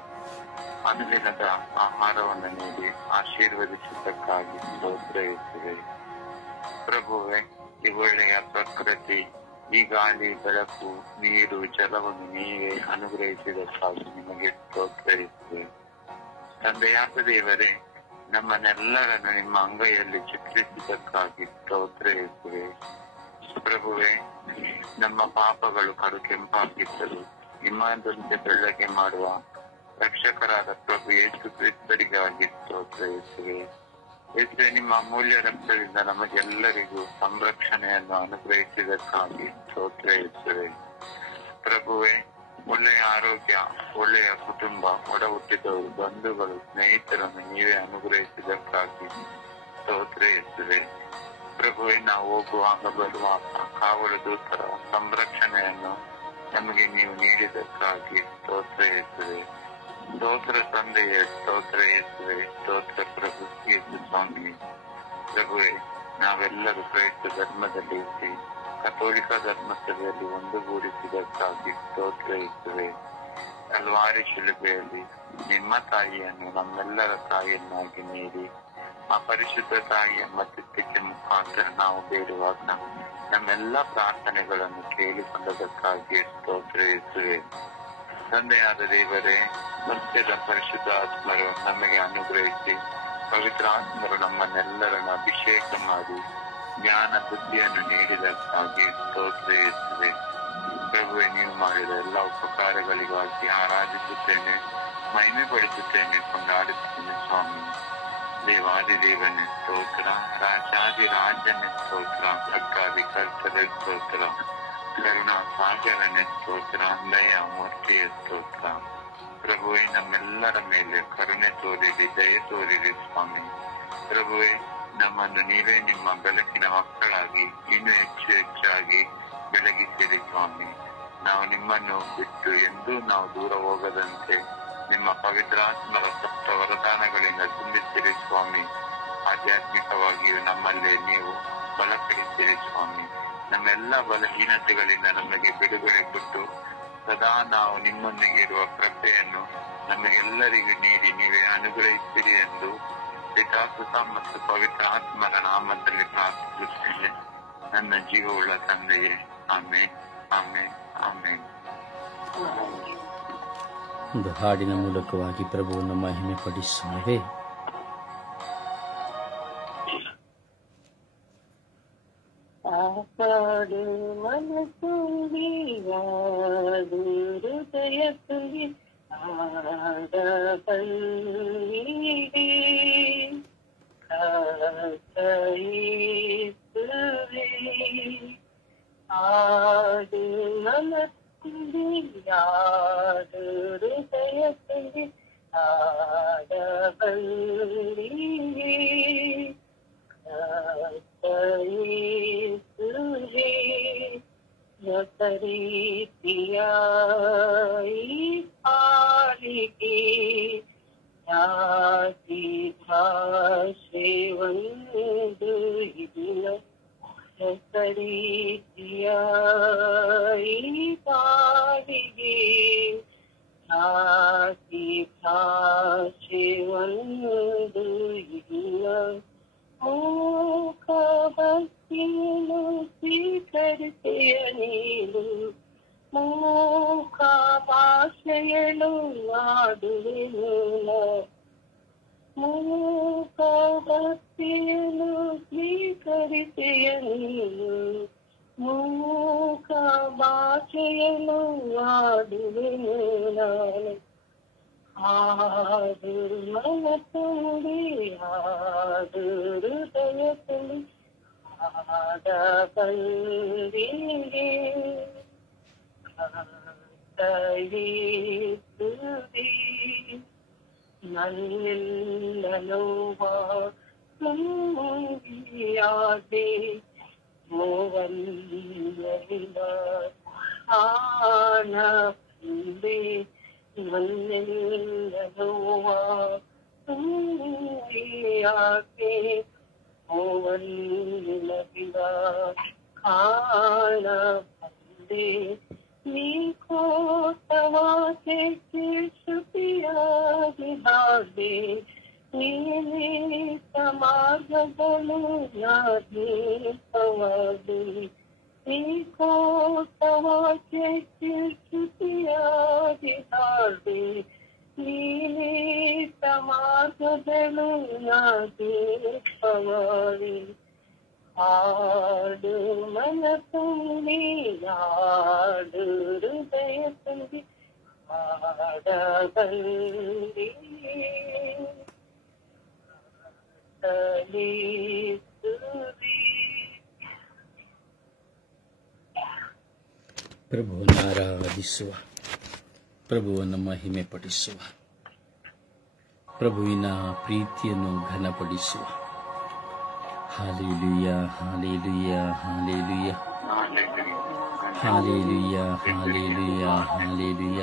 ಅನುದಿನದ ಆಹಾರವನ್ನು ನೀಡಿ ಆಶೀರ್ವದಿಸಿದ್ದಕ್ಕಾಗಿ ಸ್ತೋತ್ರ ಯೇಸುವೆ. ಪ್ರಭುವೇ, ಈ ಒಳ್ಳೆಯ ಪ್ರಕೃತಿ, ಈ ಗಾಳಿ, ಬೆಳಕು, ನೀರು, ಜಲವನ್ನು ನೀವೇ ಅನುಗ್ರಹಿಸಿದಕ್ಕಾಗಿ ನಿಮಗೆ ಸ್ತೋತ್ರ ಯೇಸುವೆ. ತಂದೆಯಾದ ದೇವರೇ, ನಮ್ಮನ್ನೆಲ್ಲರನ್ನು ನಿಮ್ಮ ಅಂಗೈಯಲ್ಲಿ ಚಿತ್ರಿಸಿದ್ದಕ್ಕಾಗಿ ಸ್ತೋತ್ರ ಯೇಸುವೆ. ಪ್ರಭುವೇ, ನಮ್ಮ ಪಾಪಗಳು ಕಡು ಕೆಂಪಾಗಿದ್ದರು ನಿಮ್ಮದಂತೆ ಬೆಳ್ಳಗೆ ಮಾಡುವ ರಕ್ಷಕರಾದ ಪ್ರಭು ಯೇಸು ಕ್ರಿಸ್ತರಿಗಾಗಿ ಸ್ತೋತ್ರ ಯೇಸುವೆ. ಯೇಸುವೆ, ನಿಮ್ಮ ಅಮೂಲ್ಯ ರಕ್ತದಿಂದ ನಮಗೆಲ್ಲರಿಗೂ ಸಂರಕ್ಷಣೆಯನ್ನು ಅನುಗ್ರಹಿಸಿದಕ್ಕಾಗಿ ಸ್ತೋತ್ರ ಯೇಸುವೆ. ಪ್ರಭುವೇ, ಒಳ್ಳೆಯ ಆರೋಗ್ಯ, ಒಳ್ಳೆಯ ಕುಟುಂಬ, ಒಡ ಹುಟ್ಟಿದವರು, ಬಂಧುಗಳು, ಸ್ನೇಹಿತರನ್ನು ನೀವೇ ಅನುಗ್ರಹಿಸಿದಕ್ಕಾಗಿ ಸ್ತೋತ್ರ ಯೇಸುವೆ. ಪ್ರಭುವೇ, ನಾವು ಹೋಗುವಾಗ ಬರುವಾಗ ಕಾವಲು ದೂತರ ಸಂರಕ್ಷಣೆಯನ್ನು ನಮಗೆ ನೀವು ನೀಡಿದಕ್ಕಾಗಿ ಸ್ತೋತ್ರ ಯೇಸುವೆ. ಸ್ತೋತ್ರ ತಂದೆಯೇ, ಸ್ತೋತ್ರ ಯೇಸುವೆ, ಸ್ತೋತ್ರ ಪ್ರಭು ಯೇಸು ಸ್ವಾಮಿ. ಪ್ರಭುವೇ, ನಾವೆಲ್ಲರೂ ಕ್ರೈಸ್ತ ಧರ್ಮದಲ್ಲಿ ಇದ್ದು ಕಥೋಲಿಕ ಧರ್ಮಸಭೆಯಲ್ಲಿ ಒಂದುಗೂಡಿಸಿದಕ್ಕಾಗಿ ಸ್ತೋತ್ರ ಯೇಸುವೆ. ಕಲ್ವಾರಿ ಶಿಲುಬೆಯಲ್ಲಿ ನಿಮ್ಮ ತಾಯಿಯನ್ನು ನಮ್ಮೆಲ್ಲರ ತಾಯಿಯನ್ನಾಗಿ ನೀಡಿ ಆ ಪರಿಶುದ್ಧ ತಾಯಿಯ ಮಧ್ಯಕ್ಕೆ ಮುಖಾಂತರ ನಾವು ಬೇಡುವಾಗ ನಮ್ಮೆಲ್ಲ ಪ್ರಾರ್ಥನೆಗಳನ್ನು ಕೇಳಿಕೊಂಡದಕ್ಕಾಗಿ ಸ್ತೋತ್ರ ಯೇಸುವೆ. ತಂದೆಯಾದ ದೇವರೇ, ಸತ್ಯದ ಪರಿಶುದ್ಧ ಆತ್ಮರು ನಮಗೆ ಅನುಗ್ರಹಿಸಿ ಪವಿತ್ರ ಆತ್ಮರು ನಮ್ಮನ್ನೆಲ್ಲರನ್ನು ಅಭಿಷೇಕ ಮಾಡಿ ಜ್ಞಾನ ಬುದ್ಧಿಯನ್ನು ನೀಡಿದಕ್ಕಾಗಿ ಸ್ತೋತ್ರ ಯೇಸುವೆ. ಪ್ರಭುವೆ, ನೀವು ಮಾಡಿದ ಎಲ್ಲ ಉಪಕಾರಗಳಿಗಾಗಿ ಆರಾಧಿಸುತ್ತೇನೆ, ಮಹಿಮೆ ಪಡಿಸುತ್ತೇನೆ, ಕೊಂಡಾಡುತ್ತೇನೆ ಸ್ವಾಮಿ. ದೇವಾದಿ ದೇವನೇ ಸ್ತೋತ್ರ, ರಾಜಾದಿ ರಾಜನೇ ಸ್ತೋತ್ರ, ಕರ್ತಾದಿ ಕರ್ತನೇ ಸ್ತೋತ್ರ, ಕರುಣಾ ಸಾಗರನೇ ಸ್ತೋತ್ರ, ದಯಾಮೂರ್ತಿಯ ಸ್ತೋತ್ರ. ಪ್ರಭುವೆ, ನಮ್ಮೆಲ್ಲರ ಮೇಲೆ ಕರುಣೆ ತೋರಿರಿ, ದಯೆ ತೋರಿರಿ ಸ್ವಾಮಿ. ಪ್ರಭುವೆ, ನಮ್ಮನ್ನು ನೀವೇ ನಿಮ್ಮ ಬೆಳಕಿನ ಮಕ್ಕಳಾಗಿ ಇನ್ನೂ ಹೆಚ್ಚು ಹೆಚ್ಚಾಗಿ ಬೆಳಗಿಸಿರಿ ಸ್ವಾಮಿ. ನಾವು ನಿಮ್ಮನ್ನು ಬಿಟ್ಟು ಎಂದೂ ನಾವು ದೂರ ಹೋಗದಂತೆ ನಿಮ್ಮ ಪವಿತ್ರಾತ್ಮರ ಸಪ್ತ ವರದಾನಗಳಿಂದ ತುಂಬಿಸಿರಿ ಸ್ವಾಮಿ. ಆಧ್ಯಾತ್ಮಿಕವಾಗಿಯೂ ನಮ್ಮಲ್ಲೇ ನೀವು ಬಲಪಡಿಸಿರಿ ಸ್ವಾಮಿ. ನಮ್ಮೆಲ್ಲ ಬಲಹೀನತೆಗಳಿಂದ ನಮಗೆ ಬಿಡುಗಡೆ ಕೊಟ್ಟು ಸದಾ ನಾವು ನಿಮ್ಮೊಂದಿಗೆ ಇರುವ ಕೃಪೆಯನ್ನು ನಮಗೆಲ್ಲರಿಗೂ ನೀಡಿ ನೀವೇ ಅನುಗ್ರಹಿಸಿರಿ ಎಂದು ಪಿತಾಸುತ ಮತ್ತು ಪವಿತ್ರ ಆತ್ಮರ ನಾಮದಲ್ಲಿ ಪ್ರಾರ್ಥಿಸುತ್ತೇನೆ, ನನ್ನ ಜೀವವುಳ್ಳ ತಂದೆಯೇ. ಆಮೇನ್, ಆಮೇನ್, ಆಮೇನ್. ಒಂದು ಹಾಡಿನ ಮೂಲಕವಾಗಿ ಪ್ರಭುವನ್ನು ಮಹಿಮೆ ಪಡಿಸುವೆ. ಆಕಾಡು ಮನಸ್ಸುಂಗಿ ಯಾದು ಹೃದಯ ತುಂಬಿ ಆಡ ಬಲ್ಲಿಗೆ ಕಾಯಿಸುವೆ. ಆಡು ಮನಸ್ಸುಂಗಿ ಯಾದು ಹೃದಯ ತುಂಬಿ ಆಡ ಬಲ್ಲಿಗೆ ಪ್ರೀತಿಯ ಪಾಲಿಗೆ ಜಾತಿ ಭಾಷೆ ಒಂದು ಇಲ್ಲ. ಪ್ರೀತಿಯ ಪಾಲಿಗೆ ಜಾತಿ ಭಾಷೆ ಒಂದು ಇಲ್ಲ. ಮೂಕ ಭಕ್ತಿಯನ್ನು ಸ್ವೀಕರಿಸಿಯ ನೀನು, ಮೂಕ ಭಾಷೆಯನ್ನು ಆಡುವೆನು. ಮೂಕ ಭಕ್ತಿಯನ್ನು ಸ್ವೀಕರಿಸಿಯ ನೀನು, ಮೂಕ ಭಾಷೆಯನ್ನು ಆಡುವೆನು ನಾನು. ಆದು ಮನ ತುಂಬಿ ಆದು ಹೃದಯ ತುಂಬಿ ಆದ ಬಲ್ಲಿಗೆ ಕಾಯಿಸುವೆ. ನನ್ನೆಲ್ಲ ನೋವ ತುಂಬಿಯಾದೆ ನೋವಲ್ಲಿಲ್ಲ ಆನ ಹಿಂದೆ. ನನ್ನೆಲ್ಲ ನೋವ ತುಂಬಿಯಾದೆ ನೋವಲ್ಲಿಲ್ಲ ಕಾಣ ಬಂದೆ. ನೀ ಕೋಟವಾಸೆ ಶ್ರುತಿಯಾಗಿ ಹಾಗೆ ನೀನೇ ಸಮಾಜಗಳು ನಾದೀಪವಾದಿ. ನೀ ಕೋಟವಾಸೆ ಶ್ರುತಿಯಾಗಿ ಹಾಗೆ ನೀನೇ ಸಮಾಜಗಳು ನಾದೀಪವಾದಿ. ಹಾಡು ಮನ ತುಂಬಿ ಹಾಡು ಹೃದಯ ತುಂಬಿ ಹಾಡ ಬಂದಿ ಪ್ರಭುವನ್ನು ಆರಾಧಿಸುವ, ಪ್ರಭುವನ್ನು ಮಹಿಮೆ ಪಡಿಸುವ, ಪ್ರಭುವಿನ ಪ್ರೀತಿಯನ್ನು ಘನಪಡಿಸುವ. Hallelujah, hallelujah, hallelujah, hallelujah, hallelujah, hallelujah,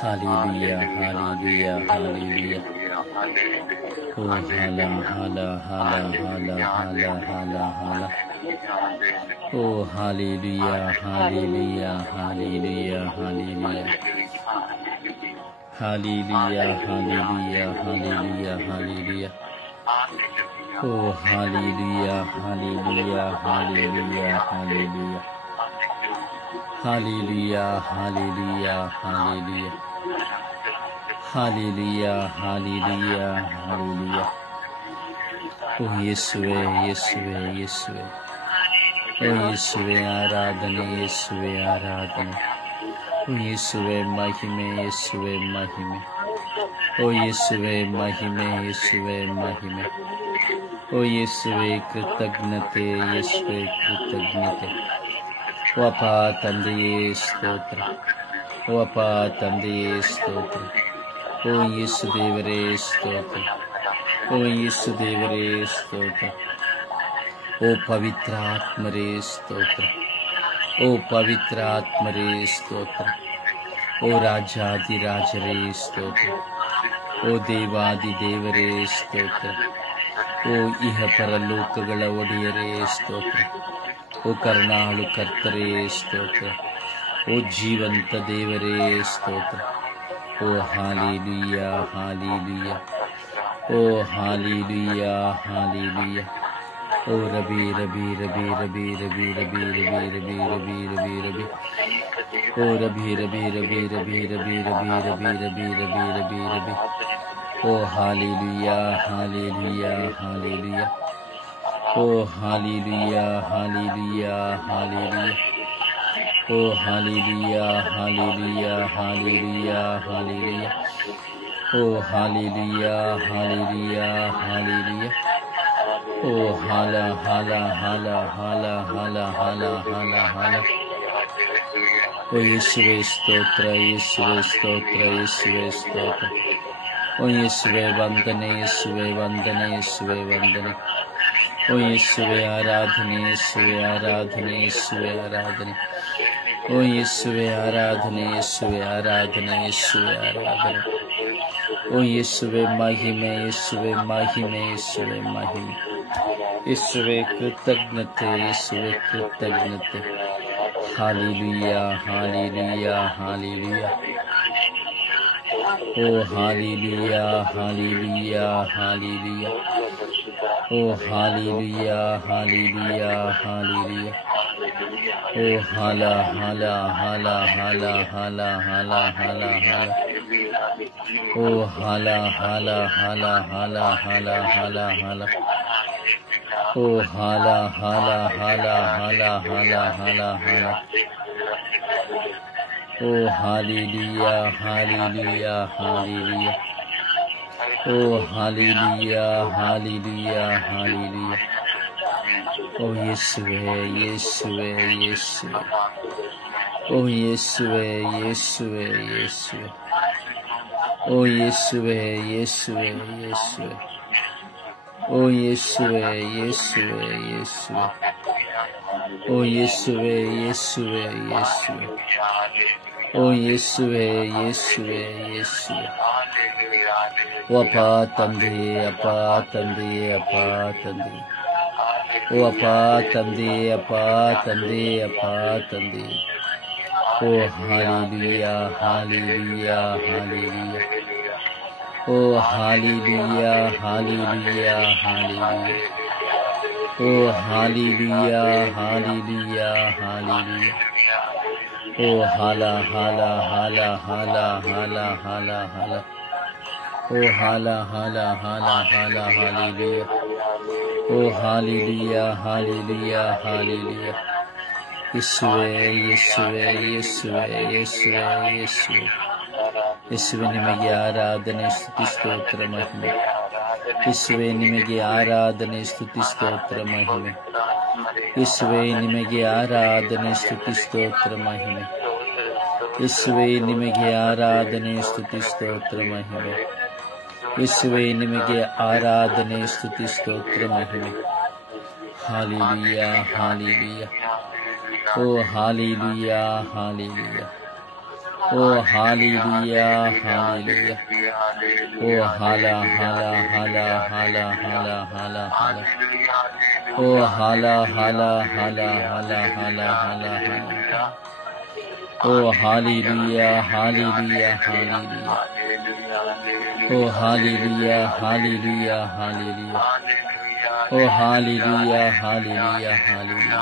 hallelujah, hallelujah, hallelujah. ಓ ಹಾಲ ಹಾಲ ಹಾಲ ಹಾಲ ಹಾಲ ಹಾಲ ಹಾಲ. ಓ hallelujah, hallelujah, hallelujah, hallelujah. Hallelujah, hallelujah, hallelujah, hallelujah. Oh, hallelujah, hallelujah, hallelujah, hallelujah. Hallelujah, hallelujah, hallelujah. Hallelujah, hallelujah, hallelujah. Oh, ಯೇಸುವೆ ಯೇಸುವೆ ಯೇಸುವೆ. Oh, ಯೇಸುವೆ ಆರಾಧನೆ, ಯೇಸುವೆ ಆರಾಧನೆ. Oh, ಯೇಸುವೆ ಮಹಿಮೆ, ಯೇಸುವೆ ಮಹಿಮೆ. Oh, ಯೇಸುವೆ ಮಹಿಮೆ, ಯೇಸುವೆ ಮಹಿಮೆ. Oh, ಯೇಸುವೆ ಕೃತಜ್ಞತೆ, ಯೇಸುವೆ ಕೃತಜ್ಞತೆ. ಓ ಅಪ್ಪ ತಂದೆಯೇ ಸ್ತೋತ್ರ. ಓ ಅಪ್ಪ ತಂದೆಯೇ ಸ್ತೋತ್ರ. ಓ ಯೇಸು ದೇವರೇ ಸ್ತೋತ್ರ. ಓ ಯೇಸು ದೇವರೇ ಸ್ತೋತ್ರ. ಓ ಪವಿತ್ರಾತ್ಮರೇ ಸ್ತೋತ್ರ. ಓ ಪವಿತ್ರಾತ್ಮರೇ ಸ್ತೋತ್ರ. ಓ ರಾಜಾದಿರಾಜರೇ ಸ್ತೋತ್ರ. ಓ ದೇವಾದಿ ದೇವರೇ ಸ್ತೋತ್ರ. ಓ ಇಹ ಪರಲೋಕಗಳ ಒಡೆಯರೇ ಸ್ತೋತ್ರ. ಓ ಕರುಣಾಳು ಕರ್ತರೇ ಸ್ತೋತ್ರ. ಓ ಜೀವಂತ ದೇವರೇ ಸ್ತೋತ್ರ. ಓ ಹಾಲೇಲೂಯ ಹಾಲೇಲೂಯ. ಓ ಹಾಲೇಲೂಯ ಹಾಲೇಲೂಯ. ಓ ರಬಿ ರಬಿ ರಬಿ ರಬಿ ರಬಿ ರಬಿ ರಬಿ ರಬಿ ರಬಿ ರಬಿ ರಬಿ. ಓ ರಬಿ ರಬಿ ರಬಿ ರಬಿ ರಬಿ ರಬಿ ರಬಿ ರಬಿ ರಬಿ ರಬಿ ರಬಿ. ಓ ಹಾಲೇಲೂಯ ಹಾಲೇಲೂಯ ಹಾಲೇಲೂಯ. ಓ ಹಾಲೇಲೂಯ ಹಾಲೇಲೂಯ ಹಾಲೇಲೂಯ. ಓ ಹಾಲೇಲೂಯ ಹಾಲೇಲೂಯ ಹಾಲೇಲೂಯ ಹಾಲೇಲೂಯ. ಓ ಹಾಲೇಲೂಯ ಹಾಲೇಲೂಯ ಹಾಲೇಲೂಯ. ಓ ಹಾಲ ಹಾಲ ಹಾಲ ಹಾಲ ಹಾಲ ಹಾಲ ಹಾಲ ಹಾಲ. ಓ ಯೇಸುವೆ ಸ್ತೋತ್ರ, ಯೇಸುವೆ ಸ್ತೋತ್ರ, ಯೇಸುವೆ ಸ್ತೋತ್ರ. ಓ ಯೇಸುವೆ ವಂದನೆ, ಯೇಸುವೆ ವಂದನೆ, ಯೇಸುವೆ ವಂದನೆ. ಓ ಯೇಸುವೆ ಆರಾಧನೆ, ಯೇಸುವೆ ಆರಾಧನೆ, ಯೇಸುವೆ ಆರಾಧನೆ. ಓ ಯೇಸುವೆ ಆರಾಧನೆ, ಯೇಸುವೆ ಆರಾಧನೆ, ಯೇಸುವೆ ಆರಾಧನೆ. ಓ ಯೇಸುವೆ ಮಹಿಮೆ, ಯೇಸುವೆ ಮಹಿಮೆ, ಯೇಸುವೆ ಮಹಿಮೆ. ಯೇಸುವೆ ಕೃತಜ್ಞತೆ, ಯೇಸುವೆ ಕೃತಜ್ಞತೆ. Hallelujah hallelujah hallelujah. ಓ ಹಾಲೇಲೂಯ ಹಾಲೇಲೂಯ ಹಾಲೇಲೂಯ. ಓ ಹಾಲೇಲೂಯ ಹಾಲೇಲೂಯ ಹಾಲೇಲೂಯ. ಓ ಹಾಲ ಹಾಲ ಹಾಲ ಹಾಲ ಹಾಲ ಹಾಲ ಹಾಲ ಹಾಲ. ಓ ಹಾಲ ಹಾಲ ಹಾಲ ಹಾಲ ಹಾಲ ಹಾಲ ಹಾಲ. ಓ ಹಾಲ ಹಾಲ ಹಾಲ ಹಾಲ ಹಾಲ ಹಾಲ ಹಾಲ. ಓ ಹಾಲೇಲೂಯ ಹಾಲೇಲೂಯ ಹಾಲೇಲೂಯ. ಓ ಹಾಲೇಲೂಯ ಹಾಲೇಲೂಯ ಹಾಲೇಲೂಯ. ಓ ಯೇಸುವೆ ಯೇಸುವೆ ಯೇಸುವೆ. ಓ ಯೇಸುವೆ ಯೇಸುವೆ ಯೇಸುವೆ. ಓ ಯೇಸುವೆ ಯೇಸುವೆ ಯೇಸುವೆ. ಓ ಯೇಸುವೆ ಯೇಸುವೆ ಯೇಸುವೆ. ಓ ಯೇಸುವೆ ಯೇಸುವೆ ಯೇಸುವೆ. ಓ ಯೇಸುವೆ ಯೇಸುವೆ ಯೇಸುವೆ. ಓ ಅಪ್ಪ ತಂದೆಯೇ ಅಪ್ಪ ತಂದೆಯೇ ಅಪ್ಪ ತಂದೆಯೇ. ಓ ಅಪ್ಪ ತಂದೆಯೇ ಅಪ್ಪ ತಂದೆಯೇ ಅಪ್ಪ ತಂದೆಯೇ. ಓ ಹಾಲೇಲೂಯ ಹಾಲೇಲೂಯ ಹಾಲೇಲೂಯ. ಓ ಹಾಲೇಲೂಯ ಹಾಲೇಲೂಯ ಹಾಲೇಲೂಯ. ಓ ಹಾಲೇಲೂಯ ಹಾಲೇಲೂಯ ಹಾಲೇಲೂಯ. ಓ ಹಾಲ ಹಾಲ ಹಾಲ ಹಾಲ ಹಾಲ ಹಾಲ ಹಾಲ. ಓ ಹಾಲ ಹಾಲ ಹಾಲ ಹಾಲ ಹಾಲೇಲೂಯ. ಓ ಹಾಲೇಲೂಯ ಹಾಲೇಲೂಯ ಹಾಲೇಲೂಯ. ಯೇಸುವೆ ಯೇಸುವೆ ಯೇಸುವೆ ಯೇಸುವೆ ಯೇಸುವೆ. ಯೇಸುವೆ ನಿಮಗೆ ಆರಾಧನೆ ಸ್ತುತಿ ಸ್ತೋತ್ರ ಮಹಿಮೆ. ಯೇಸುವೆ ನಿಮಗೆ ಆರಾಧನೆ ಸ್ತುತಿ ಸ್ತೋತ್ರ ಮಹಿಮೆ. ಯೇಸುವೆ ನಿಮಗೆ ಆರಾಧನೆ ಸ್ತುತಿ ಸ್ತೋತ್ರ ಮಹಿಮೆ. ಯೇಸುವೆ ನಿಮಗೆ ಆರಾಧನೆ ಸ್ತುತಿ ಸ್ತೋತ್ರ ಮಹಿಮೆ. ಯೇಸುವೆ ನಿಮಗೆ ಆರಾಧನೆ ಸ್ತುತಿ ಸ್ತೋತ್ರ ಮಹಿಮೆ. Hallelujah hallelujah. ಓ ಹಾಲೇಲೂಯ ಹಾಲೇಲೂಯ. ಓ ಹಾಲೇಲೂಯ ಹಾಲೇಲೂಯ. ಓ ಹಾಲ ಹಾಲ ಹಾಲ ಹಾಲ ಹಾಲ ಹಾಲ ಹಾಲ. ಓ ಹಾಲ ಹಾಲ ಹಾಲ ಹಾಲ ಹಾಲ ಹಾಲ ಹಾಲ. ಓ ಹಾಲೇಲೂಯ ಹಾಲೇಲೂಯ ಹಾಲೇಲೂಯ. ಓ ಹಾಲೆಲೂಯಾ, ಹಾಲೆಲೂಯಾ, ಹಾಲೆಲೂಯಾ. ಓ hallelujah, hallelujah, hallelujah,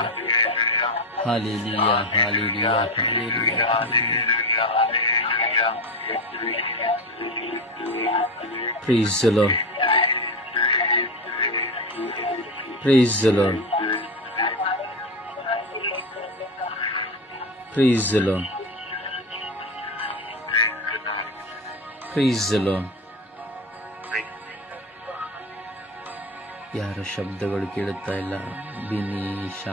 hallelujah, hallelujah, hallelujah, hallelujah. Praise the Lord. Praise the Lord. Praise the Lord. Praise the Lord. ಯಾರ ಶಬ್ದಗಳು ಕೇಳುತ್ತಾ ಇಲ್ಲ. ಬಿನೀಶ,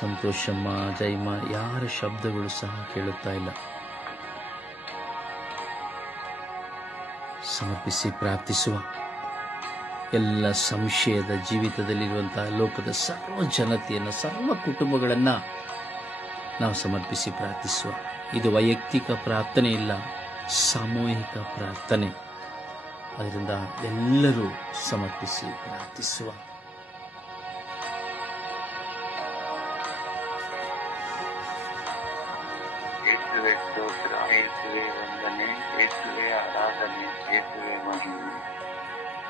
ಸಂತೋಷಮ್ಮ, ಜೈಮ, ಯಾರ ಶಬ್ದಗಳು ಸಹ ಕೇಳುತ್ತಾ ಇಲ್ಲ. ಸಮರ್ಪಿಸಿ ಪ್ರಾರ್ಥಿಸುವ. ಎಲ್ಲ ಸಂಶಯದ ಜೀವಿತದಲ್ಲಿರುವಂತಹ ಲೋಕದ ಸರ್ವ ಜನತೆಯನ್ನು, ಸರ್ವ ಕುಟುಂಬಗಳನ್ನು ನಾವು ಸಮರ್ಪಿಸಿ ಪ್ರಾರ್ಥಿಸುವ. ಇದು ವೈಯಕ್ತಿಕ ಪ್ರಾರ್ಥನೆ ಇಲ್ಲ, ಸಾಮೂಹಿಕ ಪ್ರಾರ್ಥನೆ. ಅದರಿಂದ ಎಲ್ಲರೂ ಸಮರ್ಪಿಸಿ ಪ್ರಾರ್ಥಿಸುವ. ಯೇಸುವೆ ಸ್ತೋತ್ರ, ಯೇಸುವೆ ವಂದನೆ, ಯೇಸುವೆ ಆರಾಧನೆ, ಯೇಸುವೆ ಮಹಿಮೆ.